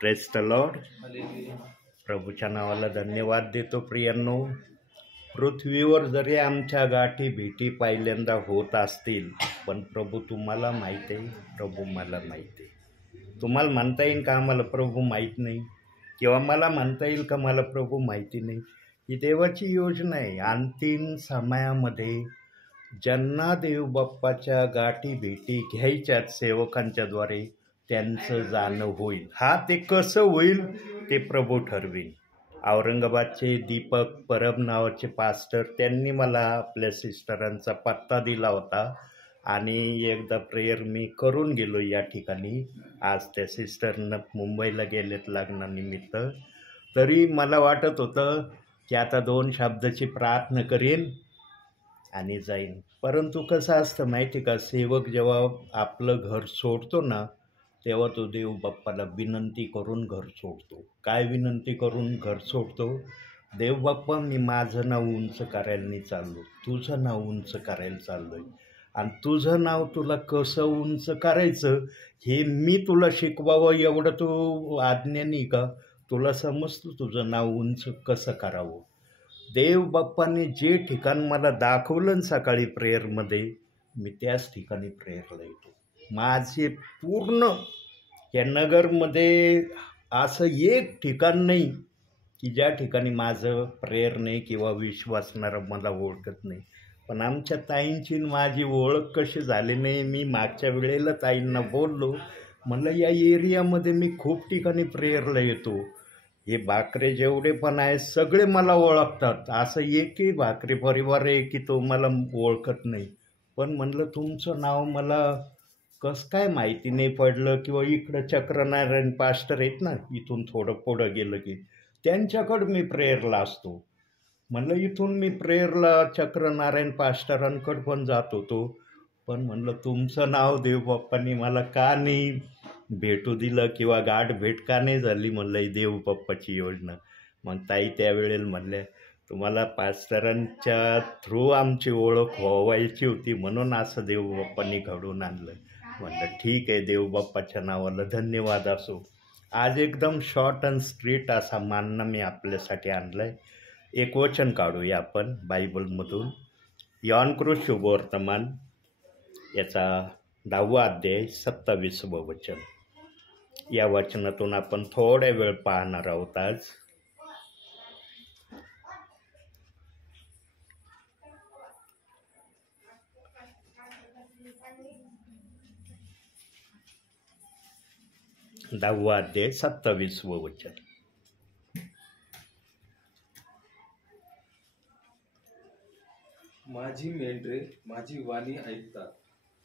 Praise the Lord. प्रभूच्या नावाला धन्यवाद देतो. प्रियांनो, पृथ्वीवर जरी आमच्या गाठी भेटी पहिल्यांदा होत असतील, पण प्रभू तुम्हाला माहीत आहे, प्रभू मला माहीत आहे. तुम्हाला म्हणता येईल का आम्हाला प्रभू माहीत नाही, किंवा मला म्हणता येईल का मला प्रभू माहिती नाही? ही देवाची योजना आहे. अंतिम समयामध्ये ज्यांना देव बाप्पाच्या गाठी भेटी घ्यायच्यात सेवकांच्याद्वारे, त्यांचं जाणं होईल. ते कसं होईल ते प्रभू ठरवेल. औरंगाबादचे दीपक परब नावाचे पास्टर, त्यांनी मला आपल्या सिस्टरांचा पत्ता दिला होता आणि एकदा प्रेयर मी करून गेलो या ठिकाणी. आज त्या सिस्टरनं मुंबईला गेलेत लग्नानिमित्त. तरी मला वाटत होतं की आता 2 शब्दाची प्रार्थना करीन आणि जाईन. परंतु कसं असतं माहिती का, सेवक जेव्हा आपलं घर सोडतो ना, तेव्हा तो देव बाप्पाला विनंती करून घर सोडतो. काय विनंती करून घर सोडतो? देव बाप्पा, मी माझं नाव उंच करायला नाही चाललो, तुझं नाव उंच करायला चाललो आहे. आणि तुझं नाव तुला कसं उंच करायचं हे मी तुला शिकवावं, एवढं तू आज्ञा नाही का? तुला समजतं तुझं नाव उंच कसं करावं? देव बाप्पाने जे ठिकाण मला दाखवलं सकाळी प्रेयरमध्ये, मी त्याच ठिकाणी प्रेयरला येतो. माझे पूर्ण या नगरमध्ये असं एक ठिकाण नाही की ज्या ठिकाणी माझं प्रेयर नाही किंवा विश्वासणारं मला ओळखत नाही. पण आमच्या ताईंची माझी ओळख कशी झाली नाही, मी मागच्या वेळेला ताईंना बोललो, म्हणलं या एरियामध्ये मी खूप ठिकाणी प्रेयरला येतो. हे भाकरे जेवढे पण आहेत सगळे मला ओळखतात. असं एकही भाकरे परिवार आहे की तो मला ओळखत नाही. पण म्हणलं तुमचं नाव मला कसं काय माहिती नाही पडलं, किंवा इकडं चक्रनारायण पास्टर आहेत ना, इथून थोडं पुढं गेलं की त्यांच्याकडं मी प्रेयरला असतो. म्हणलं इथून मी प्रेयरला चक्रनारायण पास्टरांकडं पण जात होतो. पण म्हणलं तुमचं नाव देवबाप्पांनी मला का नाही भेटू दिलं, किंवा गाठ भेट का नाही झाली? म्हणलं ही देवबाप्पाची योजना. मग ताई त्यावेळेला म्हणल्या, तुम्हाला पास्टरांच्या थ्रू आमची ओळख व्हायची होती, म्हणून असं देवबाप्पांनी घडवून आणलं. म्हणलं ठीक आहे, देवबाप्पाच्या नावाला धन्यवाद असो. आज एकदम शॉर्ट अँड स्ट्रीट असा मानणं मी आपल्यासाठी आणलं आहे. एक वचन काढूया आपण बायबलमधून. यॉहन शुभवर्तमान याचा 10वा अध्याय 27वं वचन. या वचनातून आपण थोड्या वेळ पाहणार आहोत आज. दहावा अध्याय 27वं वचन. माझी मेंढरे माझी वाणी ऐकतात,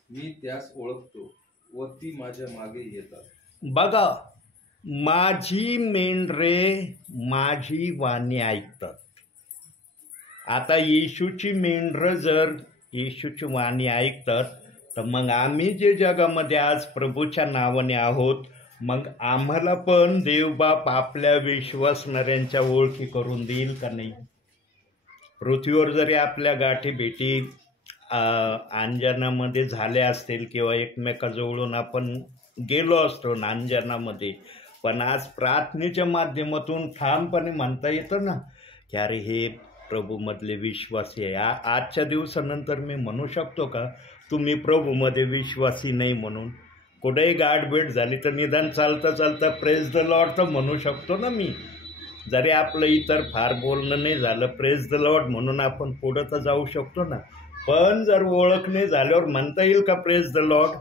मी त्यास ओळखतो व ती माझ्या मागे येतात. बघा, माझी मेंढरे माझी वाणी ऐकतात. आता येशूची मेंढरं जर येशूची वाणी ऐकतात, तर मग आम्ही जे जगामध्ये आज प्रभूच्या नावाने आहोत, मग आम्हाला पण देवबाप आपल्या विश्वासणाऱ्यांच्या ओळखी करून देईल का नाही? पृथ्वीवर जरी आपल्या गाठी भेटी अंजनामध्ये झाल्या असतील, किंवा एकमेकाजवळून आपण गेलो असतो अंजनामध्ये, पण आज प्रार्थनेच्या माध्यमातून ठामपणे म्हणता येतं ना की अरे हे प्रभूमधले विश्वासी आहे. आजच्या दिवसानंतर मी म्हणू शकतो का तुम्ही प्रभूमध्ये विश्वासी नाही म्हणून? कुठेही गाठभेट झाली तर निदान चालता चालता प्रेज द लॉर्ड तर म्हणू शकतो ना मी. जरी आपलं इतर फार बोलणं नाही झालं, प्रेज द लॉर्ड म्हणून आपण पुढं तर जाऊ शकतो ना. पण जर ओळख नाही झाल्यावर म्हणता येईल का प्रेज द लॉर्ड?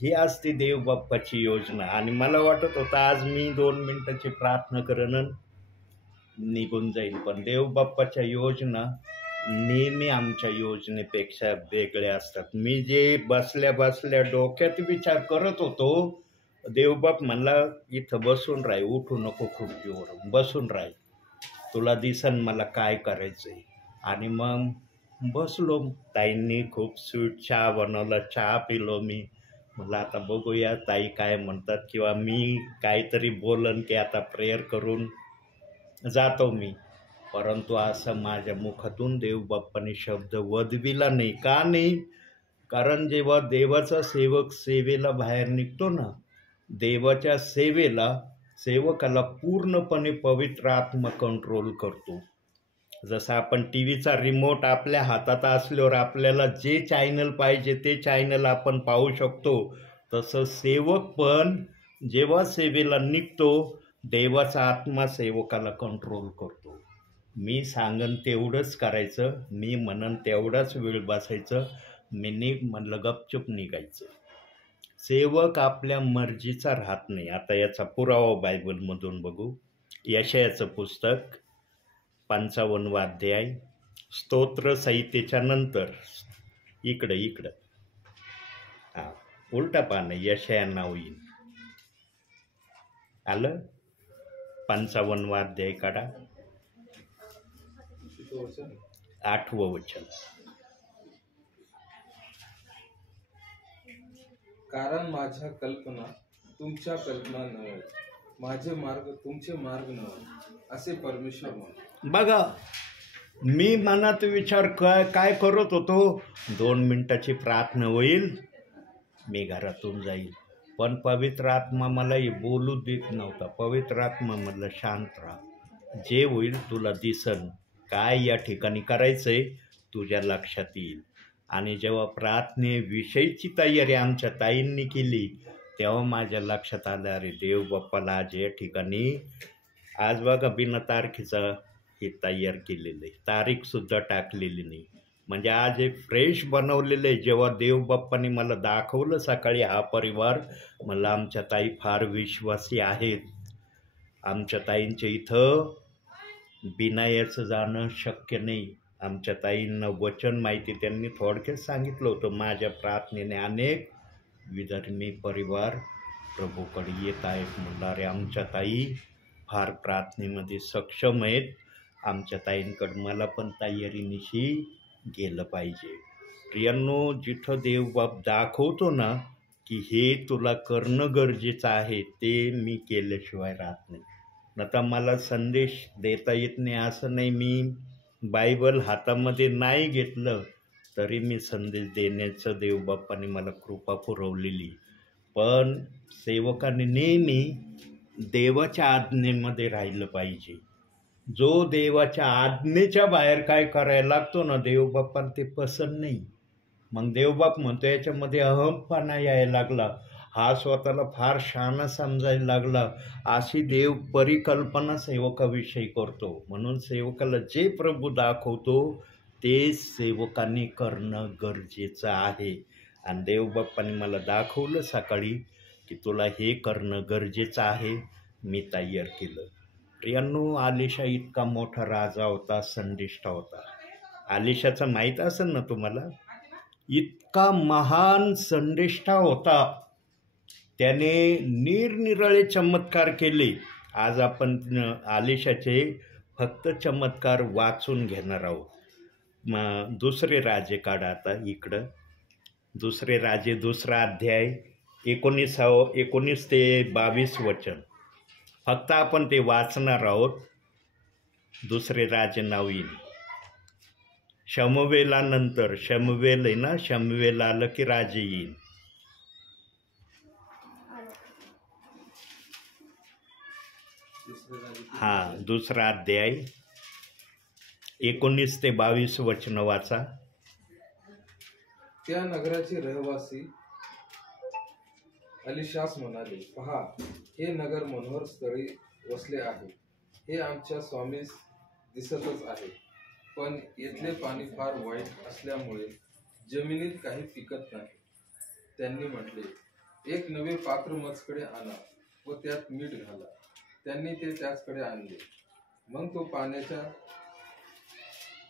ही असते देवबाप्पाची योजना. आणि मला वाटत होतं आज मी 2 मिनिटाची प्रार्थना करणं निघून जाईल, पण देवबाप्पाच्या योजना नेहमी आमच्या योजनेपेक्षा वेगळ्या असतात. मी जे बसल्या बसल्या डोक्यात विचार करत होतो, देवबाप म्हणला इथं बसून राह, उठू नको खुर्चीवर, बसून राह, तुला दिसन मला काय करायचंय. आणि मग बसलो. ताईंनी खूप स्वीट चहा बनवला, चहा पिलो मी. मला आता बघूया ताई काय म्हणतात, किंवा मी काहीतरी बोलन की आता प्रेयर करून जातो मी. परंतु असं माझ्या मुखातून देवबाप्पाने शब्द वदविला नाही. का नाही? कारण जेव्हा देवाचा सेवक सेवेला बाहेर निघतो ना, देवाच्या सेवेला, सेवकाला पूर्णपणे पवित्र आत्मा कंट्रोल करतो. जसं आपण टी व्हीचा रिमोट आपल्या हातात असल्यावर आपल्याला जे चॅनल पाहिजे ते चॅनल आपण पाहू शकतो, तसं सेवक पण जेव्हा सेवेला निघतो देवाचा आत्मा सेवकाला कंट्रोल करतो. मी सांगन तेवढंच करायचं, मी म्हणन तेवढाच वेळ बसायचं, मी म्हणलं गपचूप निघायचं. सेवक आपल्या मर्जीचा राहत नाही. आता याचा पुरावा बायबलमधून बघू. यशायाचं पुस्तक 55वा अध्याय, स्तोत्र संहितेच्या नंतर इकडं हां उलटा पानं यशाया नाव येईल. आलं? 55वा अध्याय काढा, 8वं वचन. कारण माझ्या कल्पना तुमच्या कल्पना नव्हे, माझे मार्ग तुमचे मार्ग नव्हे, असे परमेश्वर म्हणतो. बघा, मी मनात विचार काय करत होतो, 2 मिनिटाची प्रार्थना होईल, मी घरातून जाईल. पण पवित्र आत्मा मला बोलू देत नव्हता. पवित्र आत्मा म्हणलं शांत राहा, जे होईल तुला दिसन, काय या ठिकाणी करायचंय तुझ्या लक्षात येईल. आणि जेव्हा प्रार्थनेविषयीची तयारी आमच्या ताईंनी केली तेव्हा माझ्या लक्षात आलं, अरे देव बाप्पाला आज या ठिकाणी, आज बघा बिना तारखेचा हे तयार केलेलं आहे, तारीखसुद्धा टाकलेली नाही. म्हणजे आज एक फ्रेश बनवलेलं आहे. जेव्हा देव बाप्पाने मला दाखवलं सकाळी हा परिवार, मला आमच्या ताई फार विश्वासी आहेत. आमच्या ताईंच्या इथं बिना याचं जाणं शक्य नाही. आमच्या ताईंना वचन माहिती, त्यांनी थोडक्यात सांगितलं होतं, माझ्या प्रार्थनेने अनेक विधर्मी परिवार प्रभूकडे येत आहेत. म्हणणारे आमच्या ताई फार प्रार्थनेमध्ये सक्षम आहेत. आमच्या ताईंकडं मला पण तयारीनिशी गेलं पाहिजे. प्रियांनो, जिथं देवबाप दाखवतो ना की हे तुला करणं गरजेचं आहे, ते मी केल्याशिवाय राहत नाही. आता मला संदेश देता येत नाही असं नाही, मी बायबल हातामध्ये नाही घेतलं तरी मी संदेश देण्याचं देवबाप्पाने मला कृपा पुरवलेली. पण सेवकाने नेहमी देवाच्या आज्ञेमध्ये राहिलं पाहिजे. जो देवाच्या आज्ञेच्या बाहेर काय करायला लागतो ना, देवबाप्पाला ते पसंत नाही. मग देवबाप म्हणतो याच्यामध्ये अहमपणा यायला लागला, हा स्वतःला फार शहाणा समजायला लागला, अशी देव परिकल्पना सेवकाविषयी करतो. म्हणून सेवकाला जे प्रभू दाखवतो ते सेवकाने करणं गरजेचं आहे. आणि देवबाप्पाने मला दाखवलं सकाळी की तुला हे करणं गरजेचं आहे, मी तयार केलं. प्रियांनो, आलिशा इतका मोठा राजा होता, संदिष्टा होता. आलिशाचं माहीत असेल ना तुम्हाला, इतका महान संदिष्टा होता, त्याने निरनिराळे चमत्कार केले. आज आपण आलिशाचे फक्त चमत्कार वाचून घेणार आहोत. दुसरे राजे काढा आता इकडं, दुसरे राजे 2रा अध्याय 19 ते 22 वचन. फक्त आपण ते वाचणार आहोत. दुसरे राजे नाव येईल. शमूवेलानंतर, शमूवेल आहे ना, शमूवेल आलं की राजे येईल. हा 2रा अध्याय 19 ते 22 वचन वाचा. त्या नगराचे रहिवासी अलिशास म्हणाले, पहा, हे नगर मनोहर स्थळी वसले आहे, हे आमच्या स्वामीस दिसतच आहे. पण येथले पाणी फार वाईट असल्यामुळे जमिनीत काही पिकत नाही. त्यांनी म्हटले, एक नवे पात्र मजकडे आणा व त्यात मीठ घाला. त्यांनी ते त्याचकडे आणले. मग तो पाण्याच्या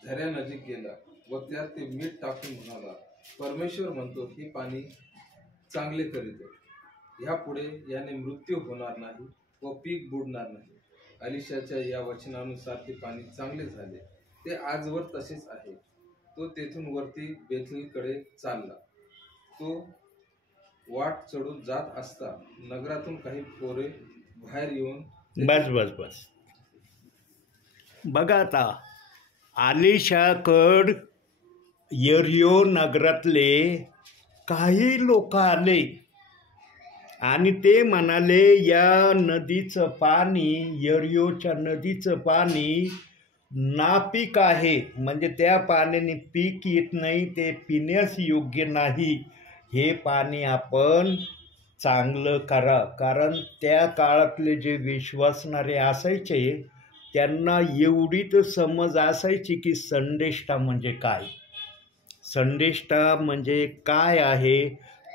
झऱ्यानजीक गेला व त्यात ते मीठ टाकून म्हणाला, परमेश्वर म्हणतो, हे पाणी चांगले करीत, ह्यापुढे याने मृत्यू होणार नाही व पीक बुडणार नाही. अलिशाच्या या वचनानुसार ते पाणी चांगले झाले. ते आजवर तसेच आहे. तो तेथून वरती बेथेलकडे चालला. तो वाट चढून जात असता नगरातून काही पोरे बाहेर येऊन बस बघा, आता आलिशाकड यरियो नगरातले काही लोक आले आणि ते म्हणाले, या नदीचं पाणी, यरियोच्या नदीचं पाणी नापीक आहे, म्हणजे त्या पाण्याने पीक येत नाही, ते पिण्यास योग्य नाही. हे पाणी आपण चांगलं करा. कारण त्या काळातले जे विश्वासणारे असायचे त्यांना एवढी तर समज असायची की संदेष्टा म्हणजे काय, संदेष्टा म्हणजे काय आहे,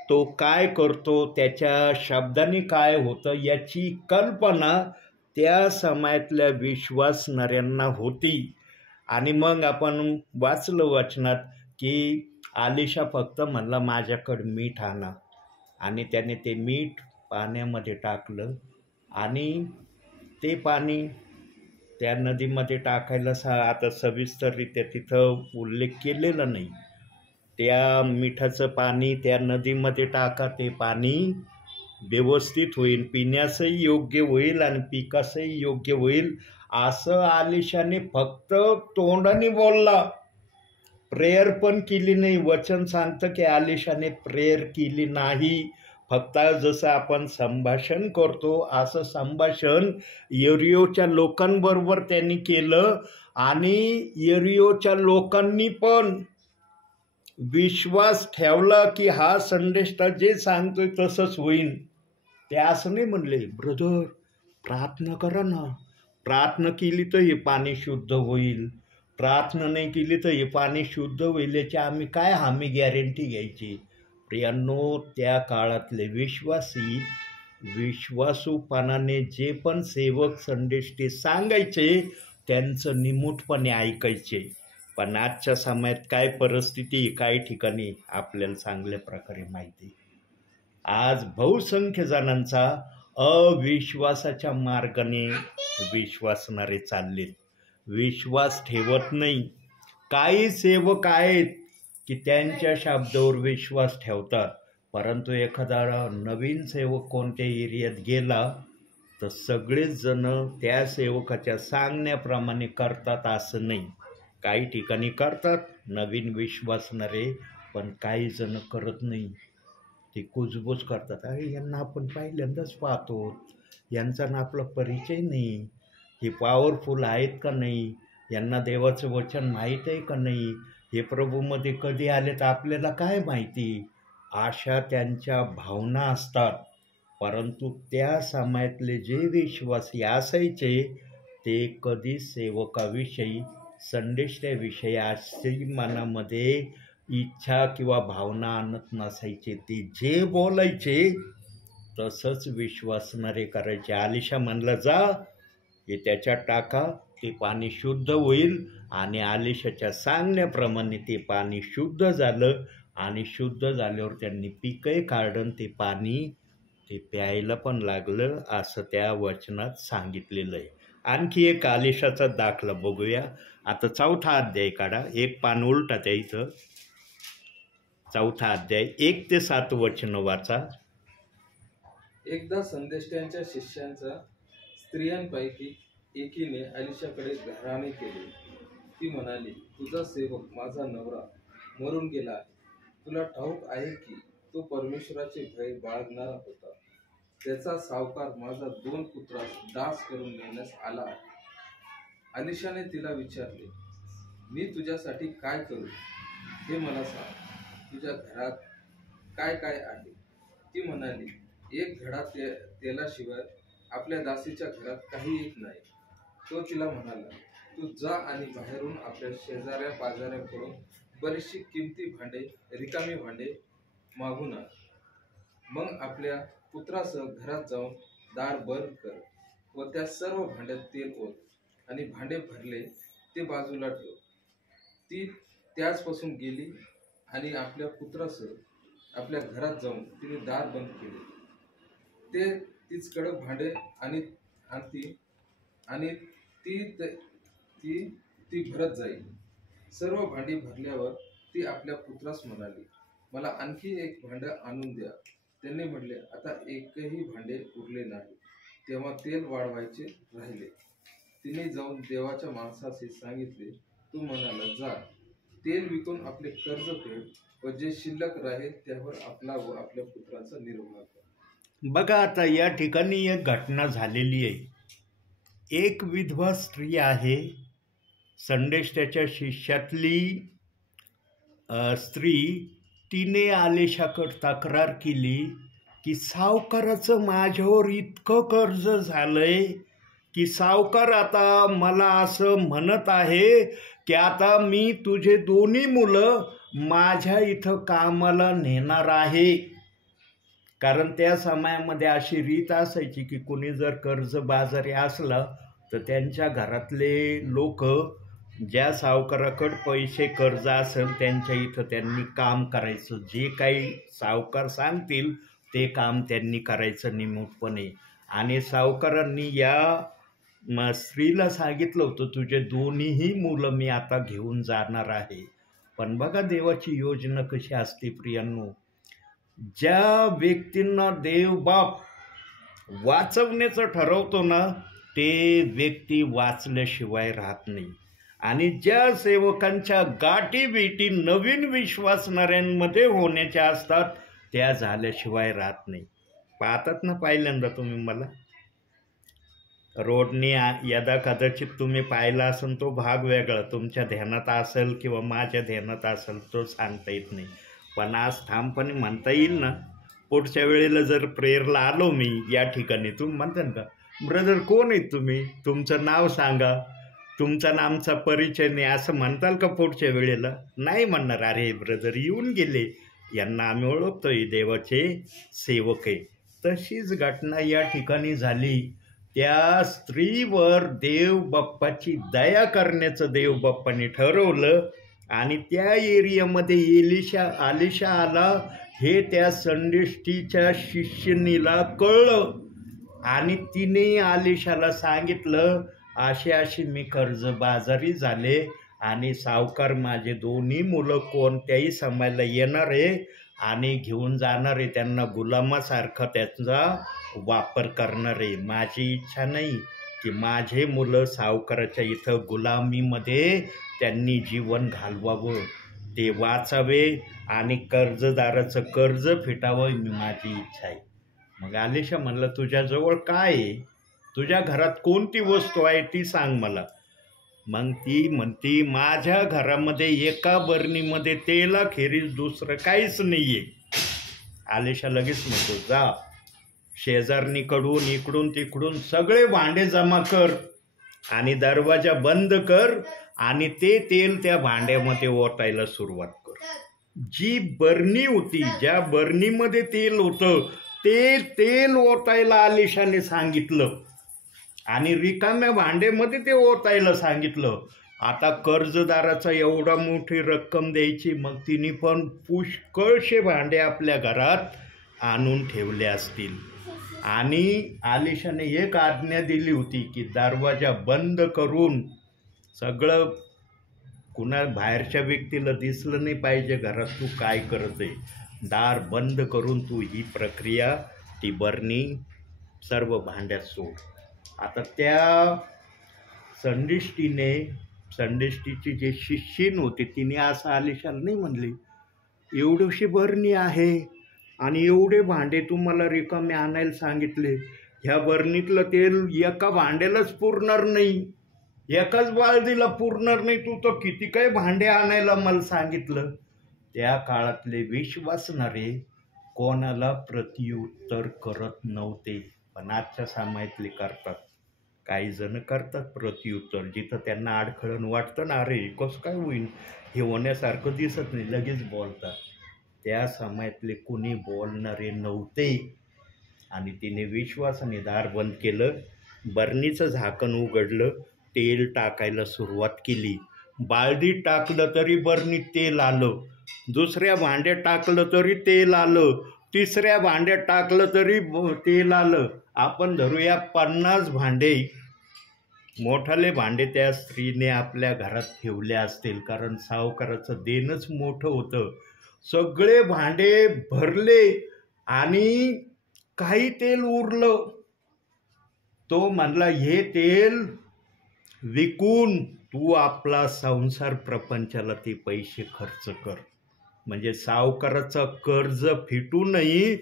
तो काय करतो, त्याच्या शब्दाने काय होतं, याची कल्पना त्या समाजातल्या विश्वासणाऱ्यांना होती. आणि मग आपण वाचलं वचनात की आलिशा फक्त म्हणला माझ्याकडं मीठ आणा, आणि त्याने ते मीठ पाण्यामध्ये टाकलं आणि ते पाणी त्या नदीमध्ये टाकायला आता सविस्तररित्या तिथं उल्लेख केलेला नाही. त्या मिठाचं पाणी त्या नदीमध्ये टाका, ते पाणी व्यवस्थित होईल, पिण्यासही योग्य होईल आणि पिकासही योग्य होईल. असं आलिशाने फक्त तोंडाने बोलला, प्रेयर पण केली नाही. वचन सांगतं की आलिशाने प्रेयर केली नाही, फक्त जसं आपण संभाषण करतो असं संभाषण यरियोच्या लोकांबरोबर त्यांनी केलं. आणि यरियोच्या लोकांनी पण विश्वास ठेवला की हा संदेष्टा जे सांगतोय तसंच होईल. ते असं नाही म्हणले, ब्रदर प्रार्थना करा ना, प्रार्थना केली तर हे पाणी शुद्ध होईल, प्रार्थना नाही केली तर हे पाणी शुद्ध होईल, याची आम्ही काय हमी गॅरंटी घ्यायची. प्रियांनो, त्या काळातले विश्वासूपणाने जे पण सेवक संदेष्टे सांगायचे त्यांचं निमूटपणे ऐकायचे. पण आजच्या समयात काय परिस्थिती काही ठिकाणी आपल्याला चांगल्या प्रकारे माहिती. आज बहुसंख्य जणांचा अविश्वासाच्या मार्गाने विश्वासणारे चाललेत, विश्वास ठेवत नाही. काही सेवक आहेत की त्यांच्या शब्दावर विश्वास ठेवतात, परंतु एखादा नवीन सेवक कोणत्या एरियात गेला तर सगळेच जण त्या सेवकाच्या सांगण्याप्रमाणे करतात असं नाही. काही ठिकाणी करतात नवीन विश्वासणारे, पण काही जण करत नाही. ते कुजबूज करतात, अरे यांना आपण पहिल्यांदाच पाहतो, यांचा ना आपला परिचय नाही, हे पॉवरफुल आहेत का नाही, यांना देवाचं वचन माहीत आहे का नाही, हे प्रभूमध्ये कधी आले तर आपल्याला काय माहिती. अशा त्यांच्या भावना असतात. परंतु त्या समाजातले जे विश्वासी असायचे ते कधी सेवकाविषयी संदेष्टाविषयी अशी मनामध्ये इच्छा किंवा भावना आणत नसायचे. ते जे बोलायचे तसंच विश्वासणारे करायचे. आलिशा म्हणलं जा हे त्याच्यात टाका, ते पाणी शुद्ध होईल. आणि आलिशाच्या सांगण्याप्रमाणे ते पाणी शुद्ध झालं. आणि शुद्ध झाल्यावर त्यांनी पीकही काढून ते पाणी ते प्यायला पण लागलं, असं त्या वचनात सांगितलेलं आहे. आणखी एक आलिशाचा दाखला बघूया. आता 4था अध्याय काढा, एक पान उलटा त्या इथं. 4था अध्याय 1 ते 7 वचन वाचा. एकदा संदेष्ट्यांच्या शिष्यांच्या स्त्रियांपैकी एकीने अलिशाकडे घराणे केले. ती म्हणाली, तुझा सेवक माझा नवरा मरून गेला आहे. तुला ठाऊक आहे की तो परमेश्वराचे भय बाळगणारा होता. त्याचा सावकार माझा 2 पुत्रास दास करून नेण्यास आला आहे. अलिशाने तिला विचारले, मी तुझ्यासाठी काय करू हे मला सांग. तुझ्या घरात काय काय आहे? ती म्हणाली, 1 घडा तेलाशिवाय आपल्या दासीच्या घरात काही येत नाही. तो तिला म्हणाला, तू जा आणि बाहेरून आपल्या शेजाऱ्या पाजाऱ्याकडून बरीचशी किमती भांडे, रिकामी भांडे मागून आण. मग आपल्या पुत्रासह घरात जाऊन दार बंद कर व त्या सर्व भांड्यात तेल ओत आणि भांडे भरले ते बाजूला ठेव. ती त्याचपासून गेली आणि आपल्या पुत्रासह आपल्या घरात जाऊन तिने दार बंद केले. ते तीच कडक भांडे आणि ती भरत जाईल. सर्व भांडी भरल्यावर ती आपल्या पुत्रास म्हणाली, मला आणखी 1 भांड आणून द्या. त्यांनी म्हटले, आता एकही भांडे उरले नाही. तेव्हा तेल वाढवायचे राहिले. तिने जाऊन देवाच्या माणसाशी सांगितले. तो म्हणाला, जा तेल विकून आपले कर्ज फेड व जे शिल्लक राहील त्यावर आपला व आपल्या पुत्राचा निर्वाह कर. बघा आता या ठिकाणी एक घटना झालेली आहे. एक विधवा स्त्री आहे, संदेश त्याच्या शिष्यातली स्त्री, तिने आलेशाकडे तक्रार केली की सावकाराचं माझ्यावर इतकं कर्ज झालंय की सावकार आता मला असं म्हणत आहे की आता मी तुझे दोन्ही मुलं माझ्या इथं कामाला नेणार आहे. कारण त्या समयामध्ये अशी रीत असायची की कोणी जर कर्जबाजारी असलं तर त्यांच्या घरातले लोक ज्या सावकाराकडे पैसे कर्ज असेल त्यांच्या इथं त्यांनी काम करायचं. जे काही सावकार सांगतील ते काम त्यांनी करायचं निमूटपणे. आणि सावकारांनी या स्त्रीला सांगितलं होतं तुझे दोन्हीही मुलं मी आता घेऊन जाणार आहे. पण बघा देवाची योजना कशी असते प्रियांनो. ज्या व्यक्तींना देव बाप वाचवण्याचं ठरवतो ना ते व्यक्ती वाचल्याशिवाय राहत नाही. आणि ज्या सेवकांच्या गाठी भेटी नवीन विश्वासणाऱ्यांमध्ये होण्याच्या असतात त्या झाल्याशिवाय राहत नाही. पाहतात ना पहिल्यांदा तुम्ही मला रोडनी यदा कदाचित तुम्ही पाहिला असेल तो भाग वेगळा तुमच्या ध्यानात असेल किंवा माझ्या ध्यानात असेल तो सांगता येत नाही. पण आज ठामपणे म्हणता येईल ना, पुढच्या वेळेला जर प्रेयरला आलो मी या ठिकाणी तुम्ही म्हणता का ब्रदर कोण आहेत तुम्ही, तुमचं नाव सांगा, तुमचा नामचा परिचय नाही असं म्हणताल का पुढच्या वेळेला? नाही म्हणणार, अरे ब्रदर येऊन गेले, यांना आम्ही ओळखतोय, देवाचे सेवक आहे. तशीच घटना या ठिकाणी झाली. त्या स्त्रीवर देव बाप्पाची दया करण्याचं देव बाप्पाने ठरवलं आणि त्या एरियामध्ये आलिशा आला हे त्या संदेष्टीच्या शिष्यनीला कळलं आणि तिने आलिशाला सांगितलं असे असे मी कर्जबाजारी झाले आणि सावकार माझे दोन्ही मुलं कोणत्याही समयाला येणार आहे आणि घेऊन जाणार आहे, त्यांना गुलामासारखा त्यांचा वापर करणार आहे. माझी इच्छा नाही की माझे मुलं सावकाराच्या इथं गुलामीमध्ये त्यांनी जीवन घालवावं, ते वाचावे आणि कर्जदाराचं कर्ज फिटावं, माझी इच्छा आहे. मग आलिशा म्हणलं तुझ्याजवळ काय आहे, तुझ्या घरात कोणती वस्तू आहे ती सांग मला. मग ती म्हणती माझ्या घरामध्ये एका बरणीमध्ये तेलाखेरीज दुसरं काहीच नाही आहे. आलिशा लगेच म्हणतो जा शेजारणीकडून इकडून तिकडून सगळे भांडे जमा कर आणि दरवाजा बंद कर आणि ते तेल त्या भांड्यामध्ये ओतायला सुरुवात कर. जी बरणी होती, ज्या बरणीमध्ये तेल होतं ते तेल ओतायला आलिशाने सांगितलं आणि रिकाम्या भांड्यामध्ये ते ओतायला सांगितलं. आता कर्जदाराचा एवढा मोठी रक्कम द्यायची, मग तिने पण पुष्कळशे भांडे आपल्या घरात आणून ठेवले असतील. आणि आलिशाने एक आज्ञा दिली होती की दरवाजा बंद करून सगळं, कुणा बाहेरच्या व्यक्तीला दिसलं नाही पाहिजे घरात तू काय करत आहे, दार बंद करून तू ही प्रक्रिया, ती बरणी सर्व भांड्यात सोड. आता त्या संदेष्टीची जे शिष्यीण होते तिने असं आलिशाला नाही म्हणले एवढीशी बरणी आहे आणि एवढे भांडे तुम्हाला रिकामे आणायला सांगितले, ह्या बरणीतलं तेल एका भांड्यालाच पुरणार नाही, एकाच बालदीला पुरणार नाही, तू तर किती काय भांडे आणायला मला सांगितलं. त्या काळातले विश्वासणारे कोणाला प्रत्युत्तर करत नव्हते, पण आजच्या समयातले करतात. काही जण करतात प्रत्युत्तर, जिथं त्यांना अडखळण वाटतं ना, अरे कसं काय होईल, हे होण्यासारखं दिसत नाही, लगेच बोलतात. त्या समयातले कोणी बोलणारे नव्हते आणि तिने विश्वासाने दार बंद केलं, बरणीचं झाकण उघडलं, तेल टाकायला सुरुवात केली. बालदीत टाकलं तरी बरणीत तेल आलं, दुसऱ्या भांड्यात टाकलं तरी तेल आलं, तिसऱ्या भांड्यात टाकलं तरी तेल आलं. आपण धरूया 50 भांडे, मोठाले भांडे त्या स्त्रीने आपल्या घरात ठेवले असतील, कारण सावकाराचं देणंच मोठं होतं. सगळे भांडे भरले आणि काही तेल उरलं. तो म्हणला हे तेल विकून तू आपला संसार प्रपंचाला ते पैसे खर्च कर. म्हणजे सावकाराचं कर्ज फिटूनही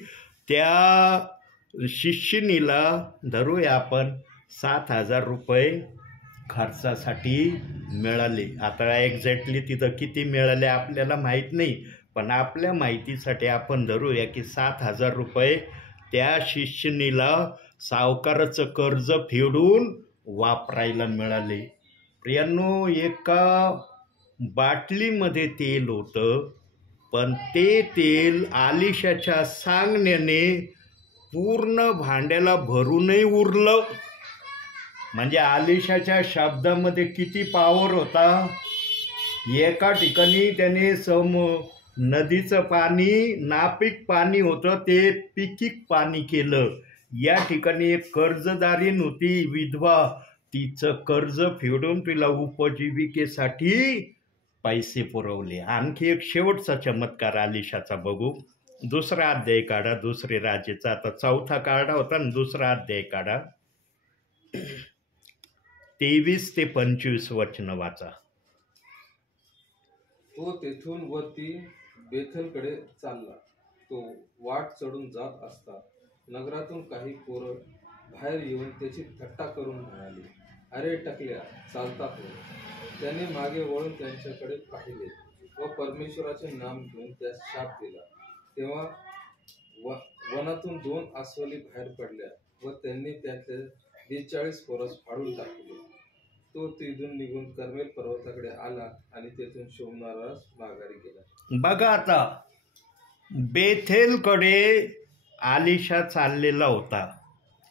त्या शिष्यनीला धरूया आपण 7,000 रुपये खर्चासाठी मिळाले. आता एक्झॅक्टली तिथं किती मिळाले आपल्याला माहीत नाही, पण आपल्या माहितीसाठी आपण धरूया की 7,000 रुपये त्या शिष्यनीला सावकाराचं कर्ज फेडून वापरायला मिळाले. प्रियांनो, एका बाटलीमध्ये तेल होतं, पण ते तेल आलिशाच्या सांगण्याने पूर्ण भांड्याला भरूनही उरलं. म्हणजे आलिशाच्या शब्दामध्ये किती पॉवर होता. एका ठिकाणी त्याने नदीचं पाणी नापीक पाणी होतं ते पिकीक पाणी केलं. या ठिकाणी एक कर्जदारीण होती विधवा, तिचं कर्ज फेडून तिला उपजीविकेसाठी पैसे पुरवले. आणखी एक शेवटचा चमत्कार आलिशाचा बघू. दुसरा अध्याय काढा, दुसरे राजेचा. आता चौथा काढा होता ना, दुसरा अध्याय काढा. 23 ते 25 वचन वाचा. तो तेथून वरती बेथलकडे चालला. तो वाट चढून जात असता नगरातून काही पोरं बाहेर येऊन त्याची थट्टा करून म्हणाली, अरे टकल्या, चालता हो. त्याने मागे वळून त्यांच्याकडे पाहिले व परमेश्वराचे नाम घेऊन त्यास शाप दिला. तेव्हा वनातून 2 अस्वली बाहेर पडल्या व त्यांनी त्यातले 42 पोरस फाडून टाकले. तो तिथून निघून कर्मेल पर्वताकडे आला आणि तेथून शोभणारास माघारी गेला. बघा, आता बेथेलकडे आलिशा चाललेला होता.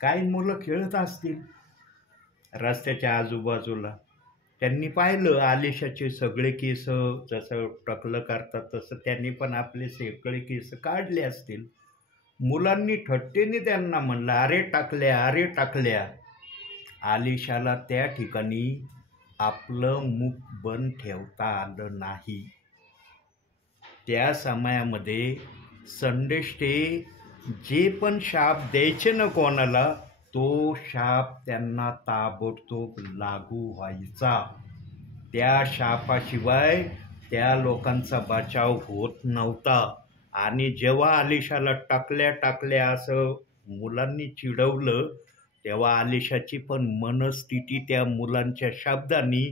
काही मुलं खेळत असतील रस्त्याच्या आजूबाजूला. त्यांनी पाहिलं आलिशाचे सगळे केस जसं टकलं करतात तसं त्यांनी पण आपले सगळे केस काढले असतील. मुलांनी थट्टेने त्यांना म्हणलं, अरे टाकल्या, अरे टाकल्या. आलिशाला त्या ठिकाणी आपलं मुख बंद ठेवता आलं नाही. त्या समयामध्ये संदेष्टे जे पण शाप द्यायचे ना कोणाला, तो शाप त्यांना ताबडतोब लागू व्हायचा. त्या शापाशिवाय त्या लोकांचा बचाव होत नव्हता. आणि जेव्हा आलिशाला टाकल्या टाकल्या असं मुलांनी चिडवलं, तेव्हा आलिशाची पण मनस्थिती त्या मुलांच्या शब्दांनी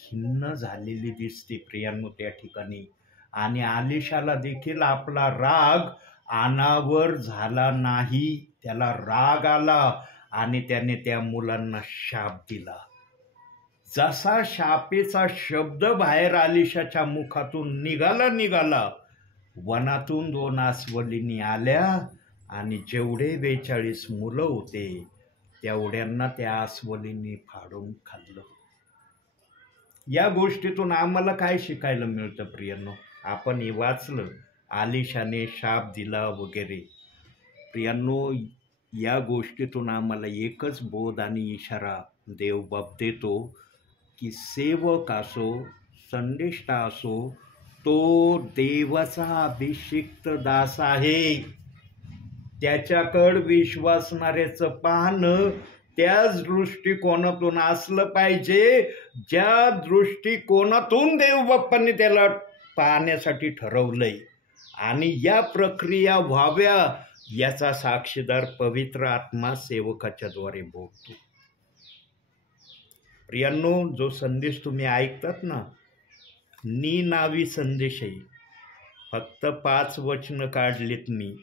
खिन्न झालेली दिसते प्रियांनो त्या ठिकाणी. आणि आलिशाला देखील आपला राग अनावर झाला नाही. त्याला राग आला आणि त्याने त्या मुलांना शाप दिला. जसा शापेचा शब्द बाहेर आलिशाच्या मुखातून निघाला, वनातून 2 अस्वलींनी आल्या आणि जेवढे 42 मुलं होते तेवढ्यांना त्या अस्वलींनी फाडून खाल्लं. या गोष्टीतून आम्हाला काय शिकायला मिळतं प्रियांनो? आपण हे वाचलं, आलिशाने शाप दिला वगैरे. प्रियांनो, या गोष्टीतून आम्हाला एकच बोध आणि इशारा देवबाप देतो की सेवक असो, संदेष्टा असो, तो देवाचा अभिषिक्त दास आहे. त्याच्याकडं विश्वासणाऱ्याचं पाहणं त्याच दृष्टिकोनातून असलं पाहिजे ज्या दृष्टिकोनातून देवबाप्पांनी त्याला पाहण्यासाठी ठरवलंय. आणि या प्रक्रिया व्हाव्या याचा साक्षीदार पवित्र आत्मा सेवकाच्या द्वारे भोगतो. प्रियांनो, जो संदेश तुम्ही ऐकतात ना, नावी संदेश आहे. फक्त 5 वचनं काढलीत मी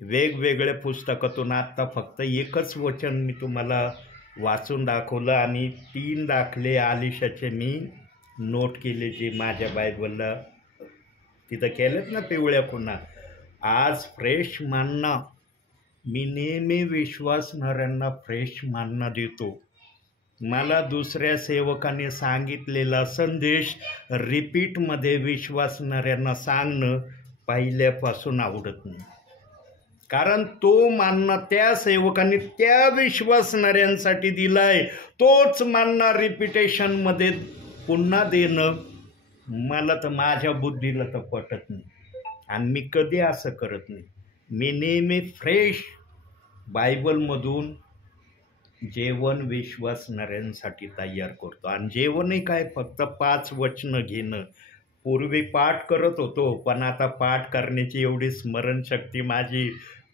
वेगवेगळ्या पुस्तकातून. आत्ता फक्त एकच वचन मी तुम्हाला वाचून दाखवलं आणि 3 दाखले आलिशाचे मी नोट केले, जे माझ्या बायबलला तिथं केलेत ना पिवळ्या खुणा. आज फ्रेश मानना. मी नेहमी विश्वासणाऱ्यांना फ्रेश मानना देतो. मला दुसऱ्या सेवकाने सांगितलेला संदेश रिपीटमध्ये विश्वासणाऱ्यांना सांगणं पहिल्यापासून आवडत नाही. कारण तो मानना त्या सेवकांनी त्या विश्वासणाऱ्यांसाठी दिलाय. तोच मानना रिपिटेशनमध्ये पुन्हा देणं मला तर माझ्या बुद्धीला तर पटत नाही. आणि मी कधी असं करत नाही. मी नेहमी फ्रेश बायबलमधून जेवण विश्वासणाऱ्यांसाठी तयार करतो. आणि जेवणही काय फक्त 5 वचनं घेणं. पूर्वी पाठ करत होतो, पण आता पाठ करण्याची एवढी स्मरणशक्ती माझी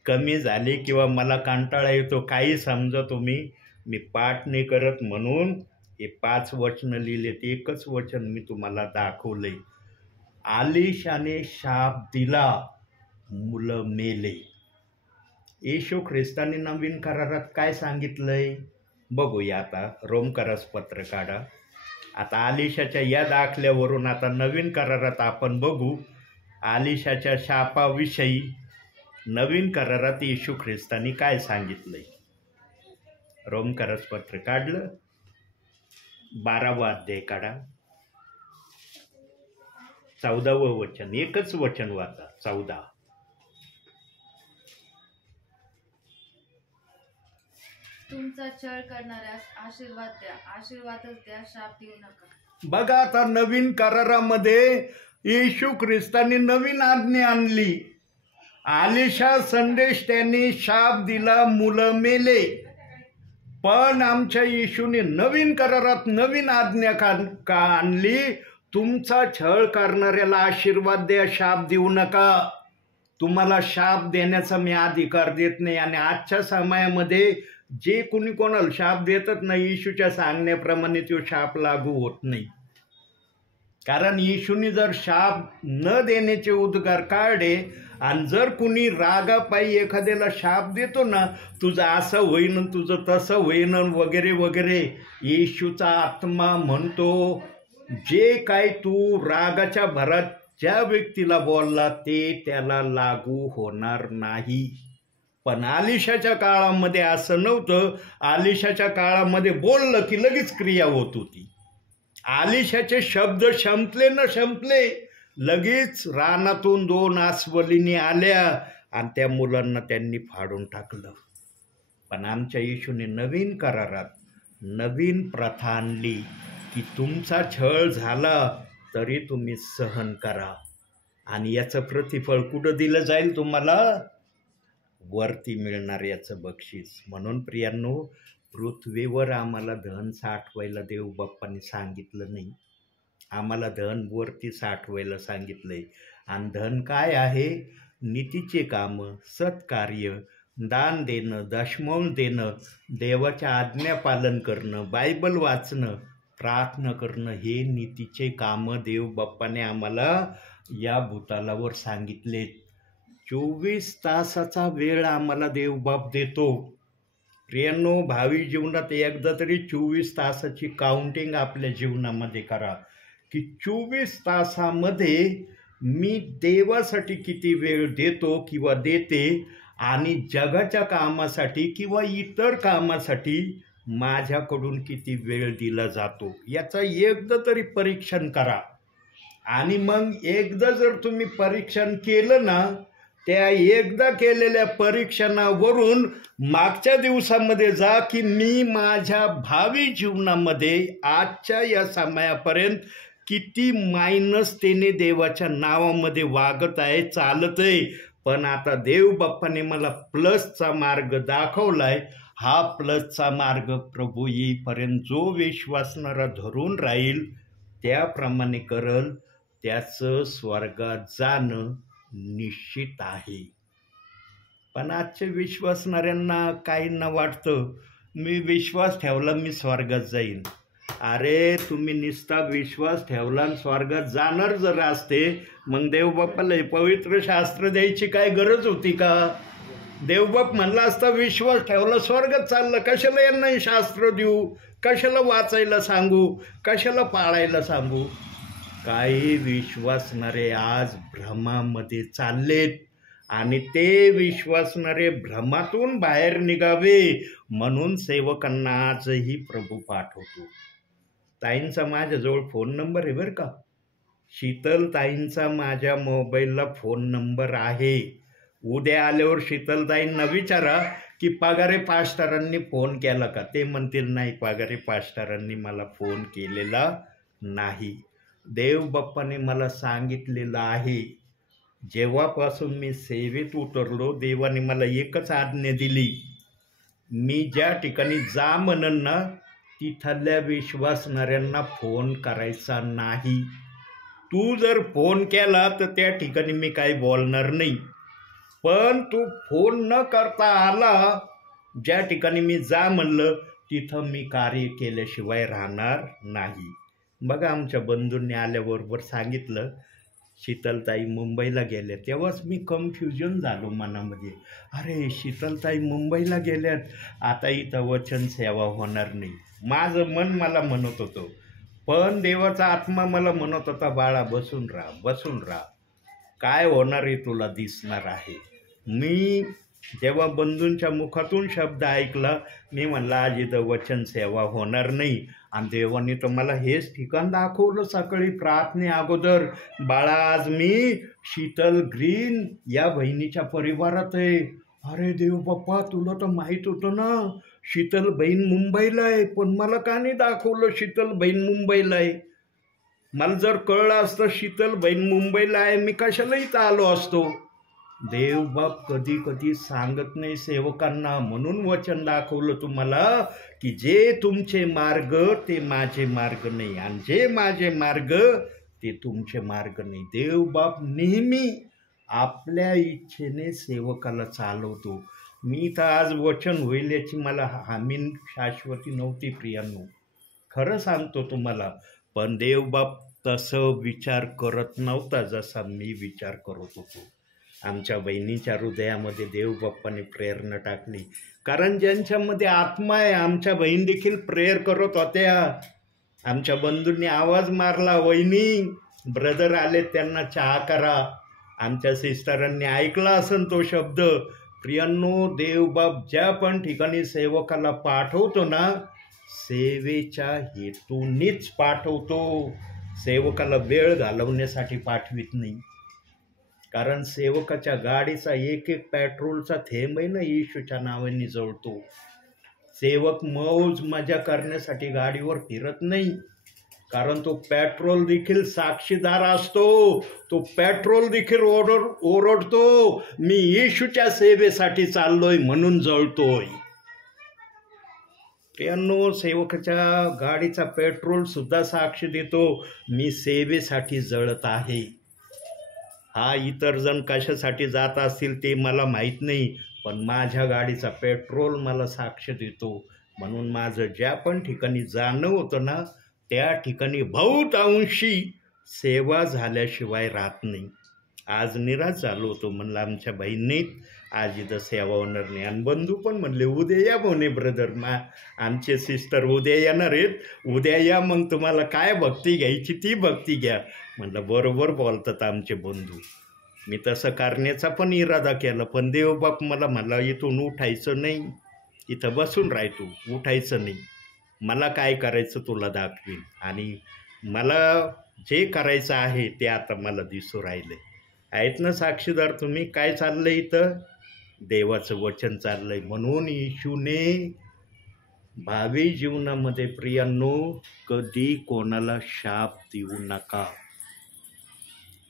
कमी झाली किंवा मला कंटाळा येतो काही समजा तुम्ही, मी पाठ नाही करत म्हणून हे 5 वचनं लिहिलेत. एकच वचन मी तुम्हाला दाखवलंय. आलिशाने शाप दिला, मुलं मेले. येशू ख्रिस्ताने नवीन करारात काय सांगितलंय बघूया. आता रोमकरास पत्र काढा. आता आलिशाच्या या दाखल्यावरून आता नवीन करारात आपण बघू आलिशाच्या शापाविषयी नवीन करारात येशू ख्रिस्ताने काय सांगितलंय. रोमकरास पत्र काढलं, 12वा अध्याय काढा, 14वं वचन. एकच वचन वाचा, 14. तुमचा छळ करणाऱ्यास आशीर्वाद द्या, आशीर्वादच द्या, शाप देऊ नका. बघा आता नवीन करारामध्ये येशू ख्रिस्ताने नवीन आज्ञा आणली. आलिशा संदेश त्यांनी शाप दिला, मुलं मेले. पण आमच्या येशूने नवीन करारात नवीन आज्ञा का आणली. तुमचा छळ करणाऱ्याला आशीर्वाद द्या, शाप देऊ नका. तुम्हाला शाप देण्याचा मी अधिकार देत नाही. आणि आजच्या समयामध्ये जे कुणी कोणाला शाप देतात ना, येशूच्या सांगण्याप्रमाणे तो शाप लागू होत नाही. कारण येशूने जर शाप न देण्याचे उद्गार काढले आणि जर कुणी रागापायी एखाद्याला शाप देतो ना, तुझं असं होईन, तुझं तसं होईन वगैरे वगैरे, येशूचा आत्मा म्हणतो जे काय तू रागाच्या भरात ज्या व्यक्तीला बोलला ते त्याला लागू होणार नाही. पण आलिशाच्या काळामध्ये असं नव्हतं. आलिशाच्या काळामध्ये बोललं की लगेच क्रिया होत होती. आलिशाचे शब्द संपले न संपले, लगेच रानातून 2 अस्वलिनी आल्या आणि त्या मुलांना त्यांनी फाडून टाकलं. पण आमच्या येशूने नवीन करारात नवीन प्रथा आणली की तुमचा छळ झाला तरी तुम्ही सहन करा आणि याचं प्रतिफळ कुठं दिलं जाईल तुम्हाला? वरती मिळणार याचं बक्षीस. म्हणून प्रियांनो, पृथ्वीवर आम्हाला धन साठवायला देव बाप्पाने सांगितलं नाही. आम्हाला धन वरती साठवायला सांगितलंय. आणि धन काय आहे? नीतीचे कामं, सत्कार्य, दान देणं, दशमौल देणं, देवाच्या आज्ञा पालन करणं, बायबल वाचणं, प्रार्थना करणं, हे नीतीचे कामं देव बाप्पाने आम्हाला या भूतालावर सांगितलेत. 24 तासाचा वेळ आम्हाला देवबाप देतो. प्रियांनो, भावी जीवनात एकदा तरी 24 तासाची काउंटिंग आपल्या जीवनामध्ये करा की 24 तासामध्ये मी देवासाठी किती वेळ देतो किंवा देते आणि जगाच्या कामासाठी किंवा इतर कामासाठी माझ्याकडून किती वेळ दिला जातो, याचं एकदा तरी परीक्षण करा. आणि मग एकदा जर तुम्ही परीक्षण केलं ना, त्या एकदा केलेल्या परीक्षणावरून मागच्या दिवसामध्ये जा की मी माझ्या भावी जीवनामध्ये आजच्या या समयापर्यंत किती मायनसतेने देवाच्या नावामध्ये वागत आहे, चालत आहे. पण आता देव बाप्पाने मला प्लसचा मार्ग दाखवलाय. हा प्लसचा मार्ग प्रभू येईपर्यंत जो विश्वासणारा धरून राहील, त्याप्रमाणे करल, त्याचं स्वर्गात जाणं निश्चित आहे. पण आजच्या विश्वासणाऱ्यांना काहींना वाटतं मी विश्वास ठेवला मी स्वर्गात जाईन. अरे तुम्ही नुसता विश्वास ठेवला आणि स्वर्गात जाणार जर असते, मग देवबाप्पाला हे पवित्र शास्त्र द्यायची काय गरज होती का? देवबाप म्हणला असता विश्वास ठेवला स्वर्गात चाललं, कशाला यांना हे शास्त्र देऊ, कशाला वाचायला सांगू, कशाला पाळायला सांगू. काही विश्वासणारे आज भ्रमामध्ये चाललेत आणि ते विश्वासणारे भ्रमातून बाहेर निघावे म्हणून सेवकांना आजही प्रभू पाठवतो. ताईंचा माझ्याजवळ फोन नंबर आहे बरं का. शीतल ताईंचा माझ्या मोबाईलला फोन नंबर आहे. उद्या आल्यावर शीतल ताईंना विचारा की पगारे पास्टरांनी फोन केला का. ते म्हणतील नाही, पगारे पास्टरांनी मला फोन केलेला नाही. देव बाप्पाने मला सांगितलेलं आहे, जेव्हापासून मी सेवेत उतरलो देवाने मला एकच आज्ञा दिली, मी ज्या ठिकाणी जा म्हणन ना तिथल्या विश्वासणाऱ्यांना फोन करायचा नाही. तू जर फोन केला तर त्या ठिकाणी मी काही बोलणार नाही. पण तू फोन न करता आला, ज्या ठिकाणी मी जा म्हणलं तिथं मी कार्य केल्याशिवाय राहणार नाही. बघा, आमच्या बंधूंनी आल्याबरोबर सांगितलं शीतलताई मुंबईला गेल्या. तेव्हाच मी कन्फ्युजन झालो मनामध्ये, अरे शीतलताई मुंबईला गेल्यात, आता इथं वचन सेवा होणार नाही. माझं मन मला म्हणत होतं, पण देवाचा आत्मा मला म्हणत होता, बाळा बसून राहा, बसून राहा, काय होणार आहे तुला दिसणार आहे. मी जेव्हा बंधूंच्या मुखातून शब्द ऐकला, मी म्हणलं आज इथं वचन सेवा होणार नाही. आणि देवाने तर मला हेच ठिकाण दाखवलं सकाळी प्रार्थने अगोदर, बाळा आज मी शीतल ग्रीन या बहिणीच्या परिवारात आहे. अरे देव बाप्पा, तुला तर माहीत होतं ना शीतल बहीण मुंबईला आहे, पण मला का नाही दाखवलं शीतल बहीण मुंबईला आहे. मला जर कळलं असतं शीतल बहीण मुंबईला आहे, मी कशाला इथं आलो असतो. देवबाप कधी कधी सांगत नाही सेवकांना, म्हणून वचन दाखवलं तुम्हाला की जे तुमचे मार्ग ते माझे मार्ग नाही, आणि जे माझे मार्ग ते तुमचे मार्ग नाही. देवबाप नेहमी आपल्या इच्छेने सेवकाला चालवतो. मी तर आज वचन होईल याची मला हमी शाश्वती नव्हती प्रियांनो, खरं सांगतो तुम्हाला. पण देवबाप तसं विचार करत नव्हता जसा मी विचार करत होतो. आमच्या बहिणीच्या हृदयामध्ये देवबाप्पाने प्रेरणा टाकली, कारण ज्यांच्यामध्ये आत्मा आहे. आमच्या बहीण देखील प्रेयर करत होत्या. आमच्या बंधूंनी आवाज मारला, वहिनी ब्रदर आले, त्यांना चहा करा. आमच्या सिस्टरांनी ऐकला असेल तो शब्द. प्रियांनो, देवबाप ज्या पण ठिकाणी सेवकाला पाठवतो ना, सेवेच्या हेतूनीच पाठवतो. सेवकाला वेळ घालवण्यासाठी पाठवित नाही. कारण सेवकाच्या गाडीचा एक एक पेट्रोलचा थेंबही ना येशूच्या नावाने जळतो. सेवक मौज मजा करण्यासाठी गाडीवर फिरत नाही, कारण तो पेट्रोल देखील साक्षीदार असतो. तो पेट्रोल देखील ओरडतो, मी येशूच्या सेवेसाठी चाललोय म्हणून जळतोय. प्रियांनो, सेवकाच्या गाडीचा पेट्रोल सुद्धा साक्ष देतो, मी सेवेसाठी जळत आहे. हा इतर जण कशासाठी जात असतील ते मला माहीत नाही, पण माझ्या गाडीचा पेट्रोल मला साक्ष देतो. म्हणून माझं ज्या पण ठिकाणी जाणं होतं ना, त्या ठिकाणी बहुतांशी सेवा झाल्याशिवाय राहत नाही. आज निराश झालो होतो, म्हणलं आमच्या बहिणीत आज इथं सेवा होणार नाही. आणि बंधू पण म्हणले उद्या या म्हणे ब्रदर, आमचे सिस्टर उद्या येणार आहेत, उद्या या, मग तुम्हाला काय भक्ती घ्यायची ती भक्ती घ्या. म्हणलं बरोबर बोलतात आमचे बंधू. मी तसं करण्याचा पण इरादा केला, पण देवबाप मला म्हणला इथून उठायचं नाही, इथं बसून राह, तू उठायचं नाही, मला काय करायचं तुला दाखवीन. आणि मला जे करायचं आहे ते आता मला दिसू राहिलं. आहेत ना साक्षीदार तुम्ही, काय चाललंय इथं, देवाचं वचन चाललंय. म्हणून येशूने भावी जीवनामध्ये प्रियांनो कधी कोणाला शाप देऊ नका.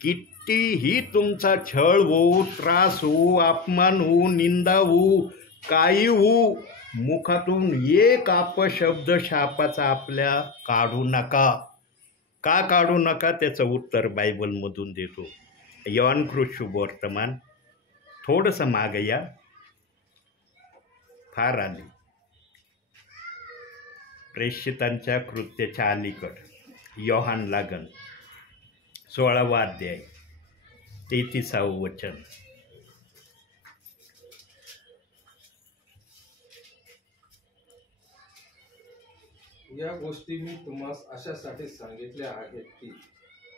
कितीही तुमचा छळ होऊ, त्रास होऊ, अपमान होऊ, निंदा होऊ, काही होऊ, मुखातून एक अपशब्द शापाचा आपल्या काढू नका. का काढू नका त्याचं उत्तर बायबलमधून देतो. यॉहन कृत शुभवर्तमान थोडंसं मागं या, फार आली, प्रेषितांच्या कृत्याच्या अलीकड, योहान लागण 16वा अध्याय 33वे वचन. या गोष्टी मी तुम्हास अशासाठी सांगितल्या आहेत की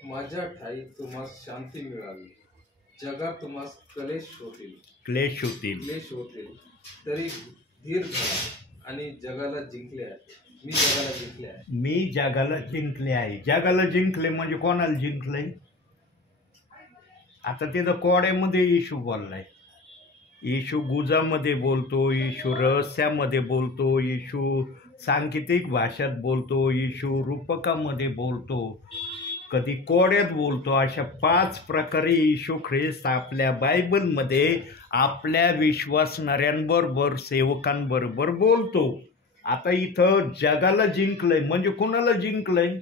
माझ्या ठाई तुम्हास शांती मिळावी. जगात तुम्हास क्लेश होतील, तरी धीर धरा आणि जगाला जिंकले आहे. मी जगाला जिंकले आहे. जगाला जिंकले म्हणजे कोणाला जिंकलंय? आता तिथं कोड्यामध्ये येशू बोललाय, येशू गुजामध्ये बोलतो, येशू रहस्यामध्ये बोलतो, येशू सांकेतिक भाषेत बोलतो, येशू रूपकामध्ये बोलतो, कधी कोड्यात बोलतो. अशा 5 प्रकारे येशू ख्रिस्त आपल्या बायबलमध्ये आपल्या विश्वासणाऱ्यांबरोबर, सेवकांबरोबर बोलतो. आता इथं जगाला जिंकलंय म्हणजे कोणाला जिंकलंय?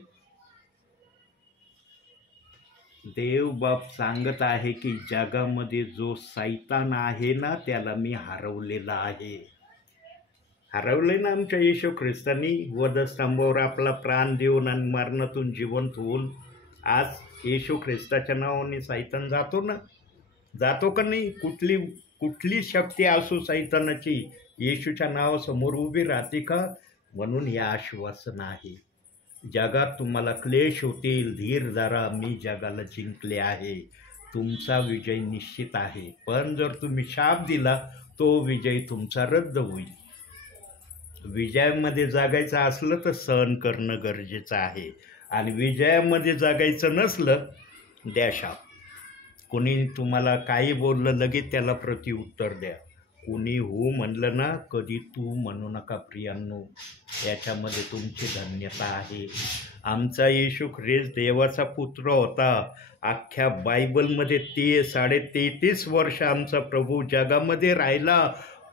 देव बाप सांगत आहे की जगामध्ये जो सैतान आहे ना त्याला मी हरवलेला आहे. हरवले ना आमच्या येशू ख्रिस्तांनी वधस्तंभावर आपला प्राण देऊन आणि मरणातून जिवंत होऊन. आज येशू ख्रिस्ताच्या नावाने सैतान जातो ना, जातो का नाही? कुठली शक्ती असो सैतानाची येशूच्या नावासमोर उभी राहते का? म्हणून हे आश्वासन आहे. जगात तुम्हाला क्लेश होतील, धीर धरा, मी जगाला जिंकले आहे. तुमचा विजय निश्चित आहे. पण जर तुम्ही शाप दिला तो विजय तुमचा रद्द होईल. विजयामध्ये जगायचं असलं तर सहन करणं गरजेचं आहे, आणि विजयामध्ये जगायचं नसलं द्या शाप. कोणी तुम्हाला काही बोललं लगेच त्याला प्रत्युत्तर द्या. कोणी हो म्हणलं ना कधी तू म्हणू नका प्रियांनो, याच्यामध्ये तुमची धन्यता आहे. आमचा येशू ख्रिस्त देवाचा पुत्र होता. अख्ख्या बायबलमध्ये 33 वर्ष आमचा प्रभू जगामध्ये राहिला,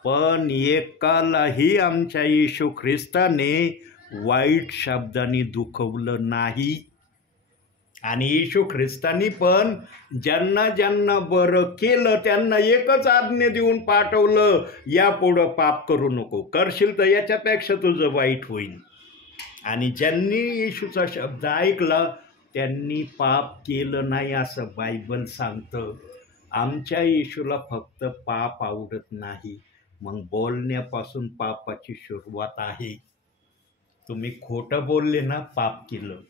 पण एकालाही आमच्या येशू ख्रिस्ताने वाईट शब्दाने दुखवलं नाही. आणि येशू ख्रिस्तानी पण ज्यांना ज्यांना बरं केलं त्यांना एकच आज्ञा देऊन पाठवलं, यापुढं पाप करू नको. करशील तर याच्यापेक्षा तुझं वाईट होईल. आणि ज्यांनी येशूचा शब्द ऐकला त्यांनी पाप केलं नाही असं बायबल सांगतं. आमच्या येशूला फक्त पाप आवडत नाही. मग बोलण्यापासून पापाची सुरुवात आहे. तुम्ही खोटं बोलले ना पाप केलं,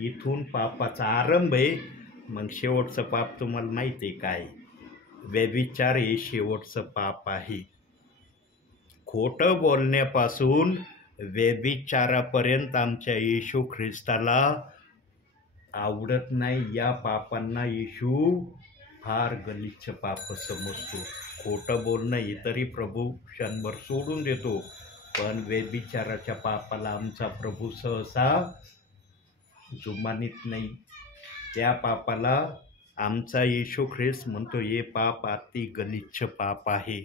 इथून पापाचा आरंभ आहे. मग शेवटचं पाप तुम्हाला माहिती आहे काय? व्यभिचार हे शेवटचं पाप आहे. खोटं बोलण्यापासून व्यभिचारापर्यंत आमच्या येशू ख्रिस्ताला आवडत नाही. या पापांना येशू फार गलिच्छ पाप समजतो. खोटं बोलणं हे तरी प्रभू क्षणभर सोडून देतो, पण व्यभिचाराच्या पापाला आमचा प्रभू सहसा जुमानीत नाही. त्या पापाला आमचा येशू ख्रिस्त म्हणतो हे पाप अति गलिच्छ पाप आहे.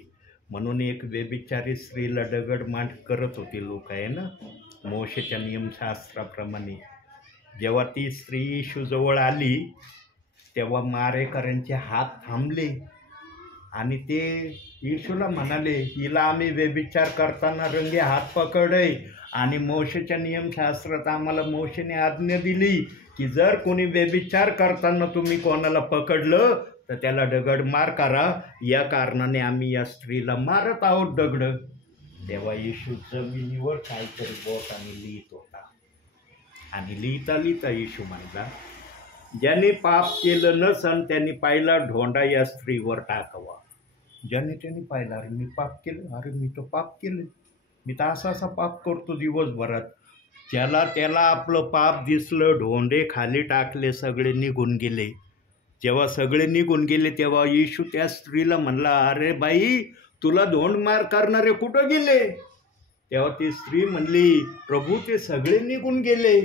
म्हणून एक व्यभिचारी स्त्रीला दगडमाट करत होते लोक आहे ना, मोशेच्या नियमशास्त्राप्रमाणे. जेव्हा ती स्त्री येशूजवळ आली तेव्हा मारेकऱ्यांचे हात थांबले आणि ते येशूला म्हणाले, हिला आम्ही व्यभिचार करताना रंगे हात पकडले, आणि मोशेच्या नियमशास्त्रात आम्हाला मोशेने आज्ञा दिली की जर कोणी व्यभिचार करताना तुम्ही कोणाला पकडलं तर त्याला दगडमार करा. या कारणाने आम्ही या स्त्रीला मारत आहोत दगड. तेव्हा येशू जमिनीवर काहीतरी बोटाने लिहित होता, आणि लिहिता लिहिता येशू म्हणला, ज्याने पाप केलं नसन त्यांनी पहिला ढोंडा या स्त्रीवर टाकावा. त्याने पाहिलं, अरे मी पाप केलं, अरे मी तर पाप केलं, मी तर असा पाप करतो दिवसभरात. त्याला आपलं पाप दिसलं, ढोंडे खाली टाकले, सगळे निघून गेले. जेव्हा सगळे निघून गेले तेव्हा येशू त्या स्त्रीला म्हणला, अरे बाई तुला धोंडमार करणारे कुठं गेले? तेव्हा ती स्त्री म्हणली, प्रभू ते सगळे निघून गेले.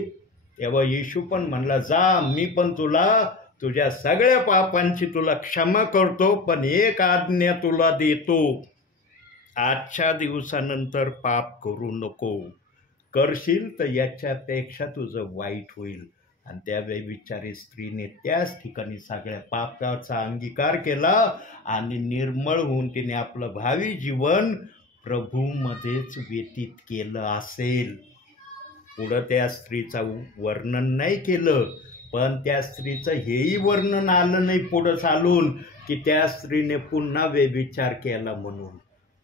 तेव्हा येशू पण म्हणला, जा मी पण तुझ्या सगळ्या पापांची तुला क्षमा करतो, पण एक आज्ञा तुला देतो, आजच्या दिवसानंतर पाप करू नको. करशील तर याच्यापेक्षा तुझं वाईट होईल. आणि त्या व्यभिचारी स्त्रीने त्याच ठिकाणी सगळ्या पापाचा अंगीकार केला आणि निर्मळ होऊन तिने आपलं भावी जीवन प्रभूमध्येच व्यतीत केलं असेल. पुढं त्या स्त्रीचं वर्णन नाही केलं, पण त्या स्त्रीचं हेही वर्णन आलं नाही पुढं चालून की त्या स्त्रीने पुन्हा व्यभिचार केला म्हणून.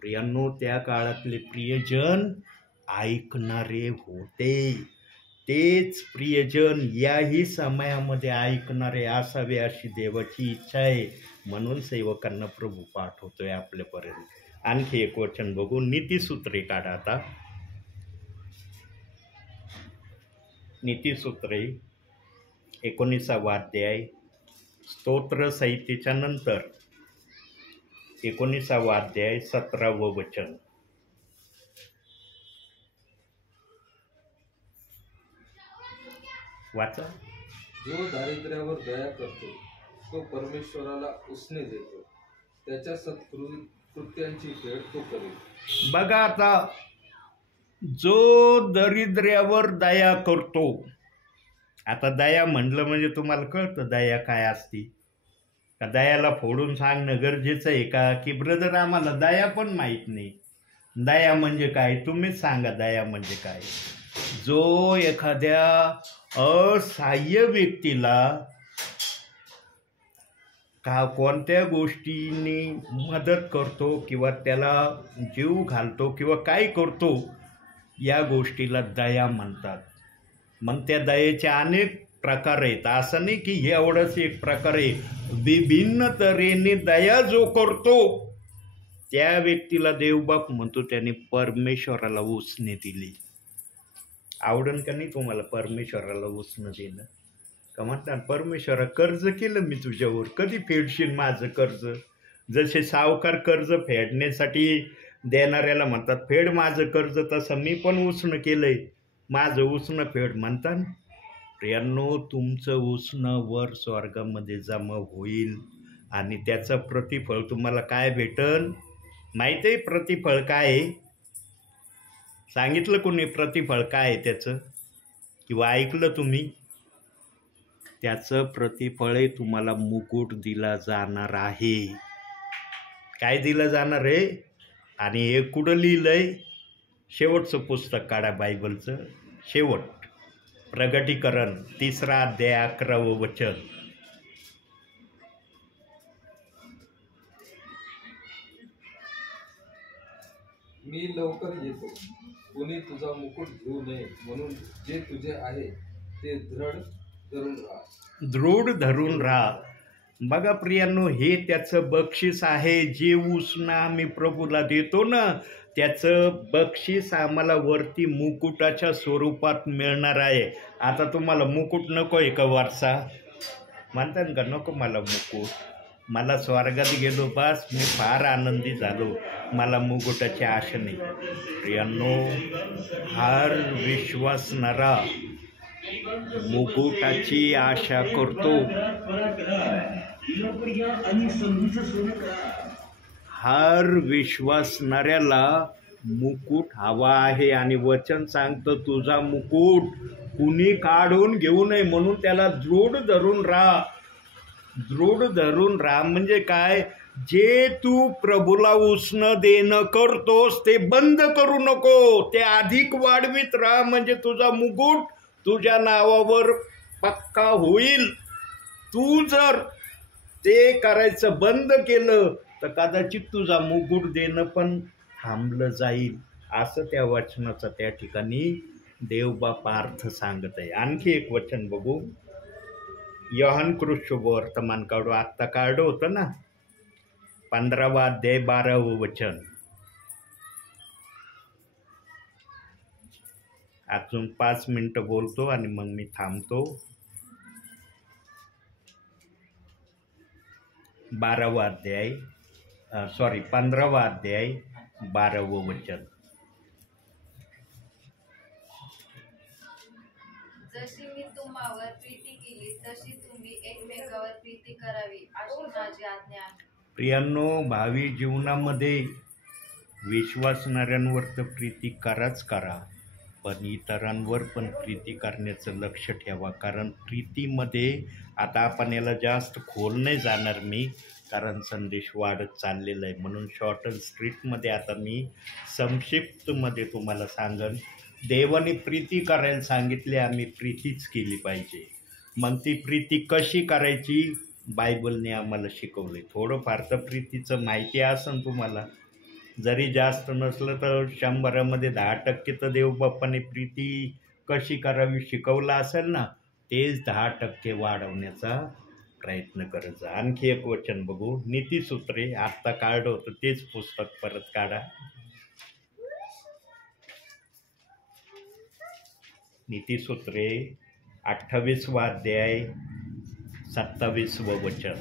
प्रियांनो, त्या काळातले प्रियजन ऐकणारे होते. तेच प्रियजन याही समयामध्ये ऐकणारे असावे अशी देवाची इच्छा आहे. म्हणून सेवकांना प्रभू पाठवतोय आपल्यापर्यंत. आणखी एक वचन बघू, नीतिसूत्रे काढा आता. नीतिसूत्रे 19वा अध्याय, स्तोत्र संहितेच्या नंतर 19वा अध्याय 17वं वचन. वाचा. जो दारिद्र्यावर दया करतो तो परमेश्वराला उसने देतो, त्याच्या सत्कृत्यांची फेड तो करेल. बघा आता, जो दरिद्र्यावर दया करतो आता दया म्हणलं म्हणजे तुम्हाला कळतं दया काय असती का? दयाला फोडून सांगणं गरजेचं आहे का? की ब्रदर आम्हाला दया पण माहीत नाही. दया म्हणजे काय तुम्हीच सांगा. दया म्हणजे काय? जो एखाद्या असहाय्य व्यक्तीला कोणत्या गोष्टींनी मदत करतो किंवा त्याला जीव घालतो किंवा काय करतो, या गोष्टीला दया म्हणतात. मग त्या दयेचे अनेक प्रकार आहेत. असं नाही की हे एवढंच एक प्रकार आहे. विभिन्न तऱ्हेने दया जो करतो त्या व्यक्तीला देवबाप म्हणतो. त्याने परमेश्वराला उसने दिली. आवडन का नाही तुम्हाला परमेश्वराला उसनं देणं? का म्हणतात परमेश्वरा कर्ज केलं मी तुझ्यावर, कधी फेडशील माझं कर्ज? जसे सावकार कर्ज फेडण्यासाठी देणाऱ्याला म्हणतात फेड माझं कर्ज, तसं मी पण उसनं केलंय, माझं उसनं फेड म्हणतात. प्रियांनो, तुमचं उसनं वर स्वर्गामध्ये जमा होईल आणि त्याचं प्रतिफळ तुम्हाला काय भेटल माहिती आहे? प्रतिफळ काय आहे सांगितलं कोणी? प्रतिफळ काय आहे त्याचं किंवा ऐकलं तुम्ही? त्याचं प्रतिफळ आहे तुम्हाला मुकुट दिला जाणार आहे. काय दिलं जाणार आहे? आणि हे कुठं लिहिलंय? शेवटचं पुस्तक काढा बायबलचं, शेवट, प्रगटीकरण 3 अध्याय 11वं वचन. मी लवकर येतो, कोणी तुझा मुकुट घेऊ नये म्हणून जे तुझे आहे ते दृढ धरून राहा. बघा प्रियांनो, हे त्याचं बक्षीस आहे. जे उसना आम्ही प्रभूला देतो ना, त्याचं बक्षीस आम्हाला वरती मुकुटाच्या स्वरूपात मिळणार आहे. आता तुम्हाला मुकुट नको आहे का वरचा? म्हणतात का नको मला मुकुट? मला स्वर्गात गेलो बस मी फार आनंदी झालो, मला मुकुटाची आशा नाही. प्रियांनो, हर विश्वासणारा मुकुटाची आशा करतो. हर विश्वासणाऱ्याला मुकुट हवा आहे आणि वचन सांगतं तुझा मुकुट कुणी काढून घेऊ नये म्हणून त्याला दृढ धरून राहा. दृढ धरून राहा म्हणजे काय? जे तू प्रभूला उसनं देणं करतोस ते बंद करू नको, ते अधिक वाढवीत राहा, म्हणजे तुझा मुकुट तुझ्या नावावर पक्का होईल. तू जर ते करायचं बंद केलं तर कदाचित तुझा मुकुट देणं पण थांबलं जाईल. असं त्या वचनाचा त्या ठिकाणी देवबाप अर्थ सांगत आहे. आणखी एक वचन बघू. योहान कृष्ण वर्तमान काढू, आत्ता काढलं होतं ना, 15वा अध्याय 12वं वचन. अजून 5 मिनिटं बोलतो आणि मग मी थांबतो. 15वा अध्याय 12वं वचन. जशी मी तुम्हावर प्रीती केली तशी तुम्ही एकमेकावर प्रीती करावी, अशी माझी आज्ञा आहे. प्रियांनो, भावी जीवनामध्ये विश्वासणाऱ्यांवर तर प्रीती कराच करा, पण इतरांवर पण प्रीती करण्याचं लक्ष ठेवा. कारण प्रीतीमध्ये आता आपण याला जास्त खोल नाही जाणार मी, कारण संदेश वाढत चाललेला आहे. म्हणून शॉर्ट अँड स्ट्रीटमध्ये आता मी संक्षिप्तमध्ये तुम्हाला सांगन. देवाने प्रीती करायला सांगितले, आम्ही प्रीतीच केली पाहिजे. मग ती प्रीती कशी करायची बायबलने आम्हाला शिकवले. थोडंफार तर प्रीतीचं माहिती असेल तुम्हाला, जरी जास्त नसलं तर 100मध्ये 10% तर देवबाप्पाने प्रीती कशी करावी शिकवलं असेल ना, तेच 10% वाढवण्याचा प्रयत्न करायचा. आणखी एक वचन बघू. नीतिसूत्रे, आत्ता काढलं होतं तेच पुस्तक परत काढा. नीतिसूत्रे 28वा अध्याय 27वं वचन.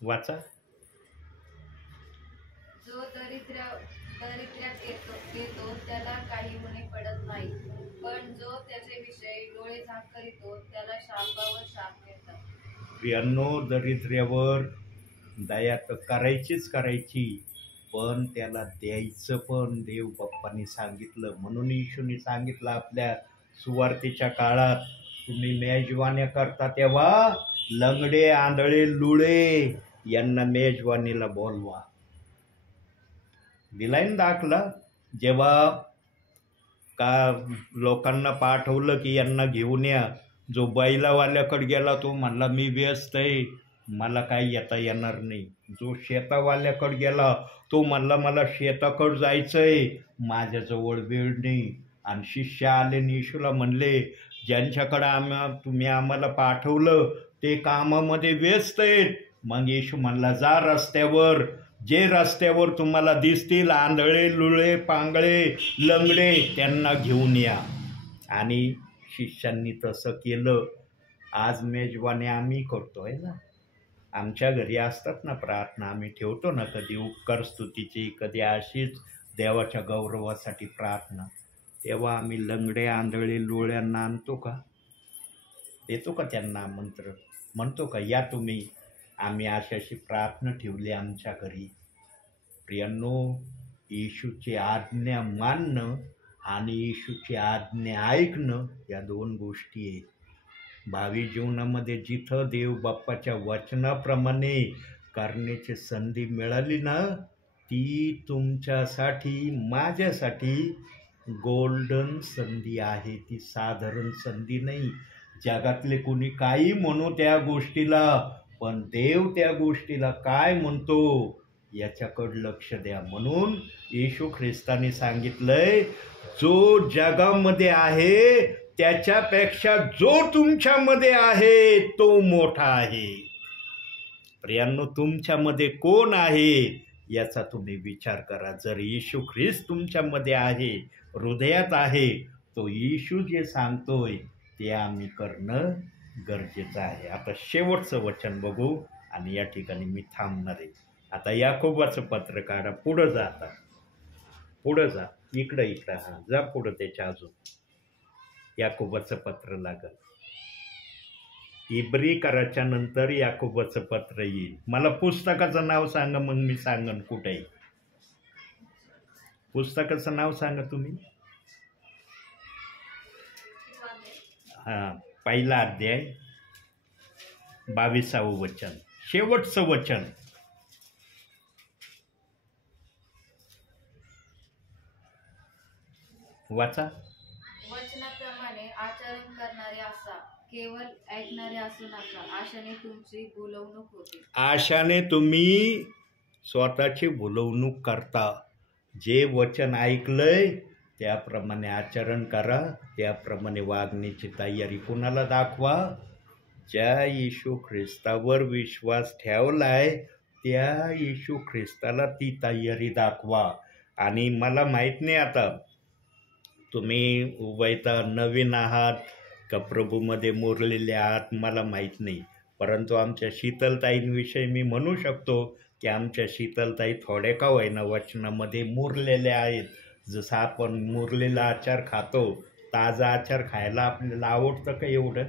वाचा. जो दरिद्र्यात येतो त्याला काही होणे पडत नाही, पण जो त्याचे विषयी डोळे झाक करीतो त्याला शापावर शाप मिळतात. प्रियांनो, दरिद्र्यावर दया तर करायचीच करायची, पण त्याला द्यायचं पण देव बाप्पांनी सांगितलं. म्हणून येशूने सांगितलं आपल्या सुवार्तेच्या काळात, तुम्ही मेजवान्या करता तेव्हा लंगडे, आंधळे, लुळे यांना मेजवानीला बोलवा. दिलाय ना दाखला. जेव्हा का लोकांना पाठवलं की यांना घेऊन या, जो बैलावाल्याकडे गेला तो म्हणला मी व्यस्त आहे, मला काही येता येणार नाही. जो शेतावाल्याकडे गेला तो म्हणला मला शेताकडे जायचंय, माझ्याजवळ वेळ नाही. आणि शिष्य आले आणि येशूला म्हणले, ज्यांच्याकडे तुम्ही आम्हाला पाठवलं ते कामामध्ये व्यस्त आहेत. मग येशू म्हणला, जा रस्त्यावर, जे रस्त्यावर तुम्हाला दिसतील आंधळे, लुळे, पांगळे, लंगडे त्यांना घेऊन या. आणि शिष्यांनी तसं केलं. आज मेजवानी आम्ही करतोय ना, आमच्या घरी असतात ना प्रार्थना, आम्ही ठेवतो ना कधी उपकार स्तुतीची, कधी अशीच देवाच्या गौरवासाठी प्रार्थना. तेव्हा आम्ही लंगडे, आंधळे, लुळ्यांना आणतो का, देतो का त्यांना आमंत्रण, म्हणतो का या तुम्ही, आम्ही अशी प्रार्थना ठेवली आमच्या घरी. प्रियांनो, येशूची आज्ञा मानणं आणि येशूची आज्ञा ऐकणं या दोन गोष्टी आहेत. भावी जीवनामध्ये जिथं देव बाप्पाच्या वचनाप्रमाणे करण्याची संधी मिळाली ना, ती तुमच्यासाठी, माझ्यासाठी गोल्डन संधी आहे. ती साधारण संधी नाही. जगातले कोणी काही म्हणू त्या गोष्टीला, पण देव त्या गोष्टीला काय म्हणतो याच्याकडे लक्ष द्या. म्हणून येशू ख्रिस्ताने सांगितलंय, जो जगामध्ये आहे त्याच्यापेक्षा जो तुमच्यामध्ये आहे तो मोठा आहे. प्रियांनो, तुमच्यामध्ये कोण आहे याचा तुम्ही विचार करा. जर येशू ख्रिस्त तुमच्यामध्ये आहे, हृदयात आहे, तो येशू जे सांगतोय ते आम्ही करणं गरजेचं आहे. आता शेवटचं वचन बघू आणि या ठिकाणी मी थांबणार आहे. आता याकोबाचं पत्र काढा, पुढं जा, आता पुढं जा, इकडं हां, जा पुढं, त्याच्या अजून याकोबाचं पत्र लागल. इब्रीकराच्या नंतर याकोबाचं पत्र येईल. मला पुस्तकाचं नाव सांगा, मग मी सांगन कुठेही. पुस्तकाचं नाव सांगा तुम्ही. हां, पहिला अध्याय 22वं वचन, शेवटचं वचन. वाचा. वचनाप्रमाणे आचरण करणारे असा, केवळ ऐकणारे असू नका. आशाने तुमची भुलवणूक होते. आशाने तुम्ही स्वतःची भुलवणूक करता. जे वचन ऐकलंय त्याप्रमाणे आचरण करा, त्याप्रमाणे वागण्याची तयारी कुणाला दाखवा. ज्या येशू ख्रिस्तावर विश्वास ठेवलाय त्या येशू ख्रिस्ताला ती तयारी दाखवा. आणि मला माहीत नाही, आता तुम्ही उभयता नवीन आहात का प्रभूमध्ये मुरलेले आहात मला माहीत नाही, परंतु आमच्या शीतलताईंविषयी मी म्हणू शकतो की आमच्या शीतलताई थोड्या का होईना वचनामध्ये मुरलेल्या आहेत. जसं आपण मुरलेला आचार खातो, ताजा आचार खायला आपल्याला आवडतं का एवढं?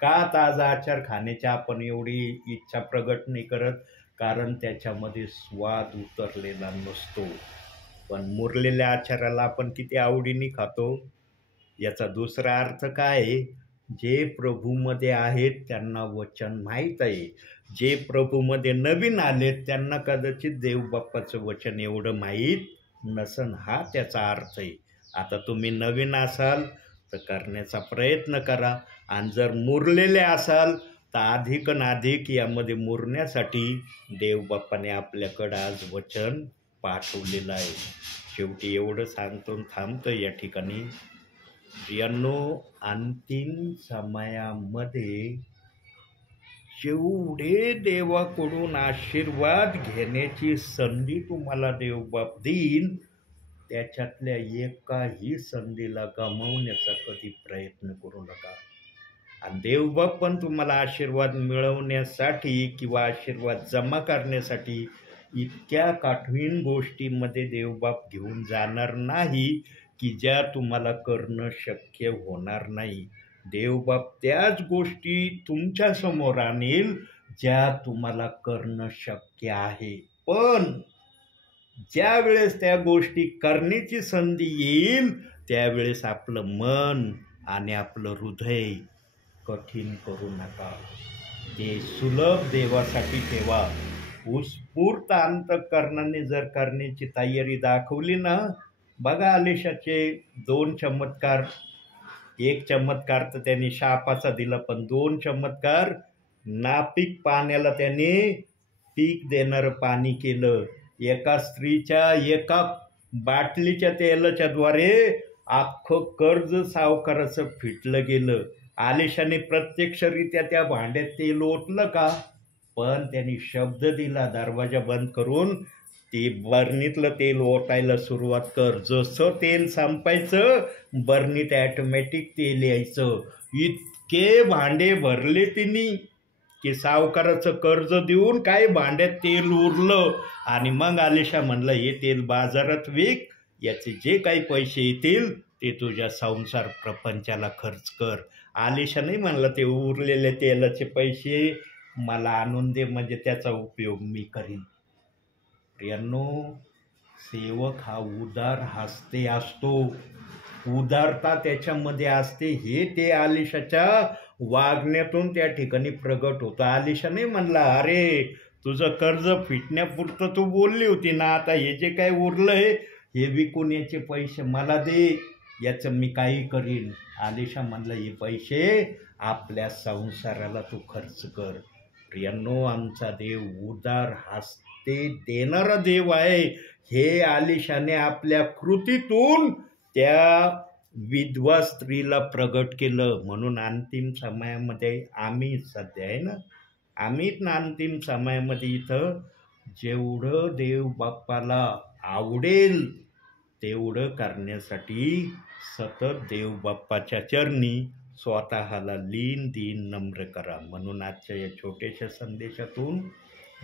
का ताजा आचार खाण्याची आपण एवढी इच्छा प्रगट नाही करत? कारण त्याच्यामध्ये स्वाद उतरलेला नसतो. पण मुरलेल्या आचाराला आपण किती आवडीने खातो. याचा दुसरा अर्थ काय आहे? जे प्रभूमध्ये आहेत त्यांना वचन माहीत आहे. जे प्रभूमध्ये नवीन आलेत त्यांना कदाचित देवबाप्पाचं वचन एवढं माहीत नसन, हा त्याचा अर्थ आहे. आता तुम्ही नवीन असाल तर करण्याचा प्रयत्न करा, आणि जर मुरलेले असाल तर अधिक यामध्ये मुरण्यासाठी देवबाप्पाने आपल्याकडं आज वचन पाठवलेलं आहे. शेवटी एवढं सांगतो थांबतो या ठिकाणी. प्रियांनो, अंतिम समयामध्ये जेवढे देवाकडून आशीर्वाद घेण्याची संधी तुम्हाला देवबाप देईन, त्याच्यातल्या एकाही संधीला गमावण्याचा कधी प्रयत्न करू नका. आणि देवबाप पण तुम्हाला आशीर्वाद मिळवण्यासाठी किंवा आशीर्वाद जमा करण्यासाठी इतक्या कठीण गोष्टींमध्ये देवबाप घेऊन जाणार नाही की ज्या तुम्हाला करणं शक्य होणार नाही. देवबाप त्याच गोष्टी तुमच्यासमोर आणेल ज्या तुम्हाला करणं शक्य आहे. पण ज्या वेळेस त्या गोष्टी करण्याची संधी येईल त्यावेळेस आपलं मन आणि आपलं हृदय कठीण करू नका. ते सुलभ देवासाठी ठेवा. उत्स्फूर्त अंतःकरणाने जर करण्याची तयारी दाखवली ना, बघा अलिशाचे 2 चमत्कार. एक चमत्कार तर त्यांनी शापाचा दिला, पण 2 चमत्कार नापीक पाण्याला त्याने पीक देणारं पाणी केलं. एका स्त्रीच्या एका बाटलीच्या तेलाच्या द्वारे अख्खं कर्ज सावकाराचं फिटलं गेलं. आलिशाने प्रत्यक्षरित्या त्या भांड्यात तेल ओतलं का? पण त्यांनी शब्द दिला, दरवाजा बंद करून ते बरणीतलं तेल ओतायला सुरुवात कर. जसं तेल संपायचं बरणीत ॲटोमॅटिक तेल यायचं. इतके भांडे भरले तिने की सावकाराचं कर्ज देऊन काय भांड्यात तेल उरलं. आणि मग आलिशा म्हणलं, हे तेल बाजारात विक, याचे जे काही पैसे येतील ते तुझ्या संसार प्रपंचाला खर्च कर. आलिशा नाही म्हणलं, ते उरलेले तेलाचे पैसे मला आणून दे, म्हणजे त्याचा उपयोग मी करीन. प्रियांनो, सेवक हा उदार हस्ते असतो, उदारता त्याच्यामध्ये असते. हे ते आलिशाच्या वागण्यातून त्या ठिकाणी प्रगट होतं. आलिशा नाही म्हणला, अरे तुझं कर्ज फिटण्यापुरतं तू बोलली होती ना, आता हे जे काय उरलंय हे विकून याचे पैसे मला दे, याचं मी काही करीन. आलिशा म्हणलं, हे पैसे आपल्या संसाराला तू खर्च कर. प्रियांनो, आमचा देव उदार हस्ते देणारा देव आहे. हे आलिशाने आपल्या कृतीतून त्या विधवा स्त्रीला प्रगट केलं. म्हणून अंतिम समयामध्ये आम्ही सध्या आहे ना, आम्हीच ना अंतिम समयामध्ये इथं जेवढं देव बाप्पाला आवडेल तेवढं करण्यासाठी सतत देव बाप्पाच्या चरणी स्वतःला लीन दीन नम्र करा. म्हणून आजच्या या छोट्याशा संदेशातून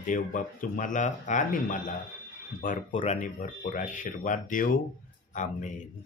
देवबाप तुम्हाला आणि मला भरपूर आणि भरपूर आशीर्वाद देव. आमेन.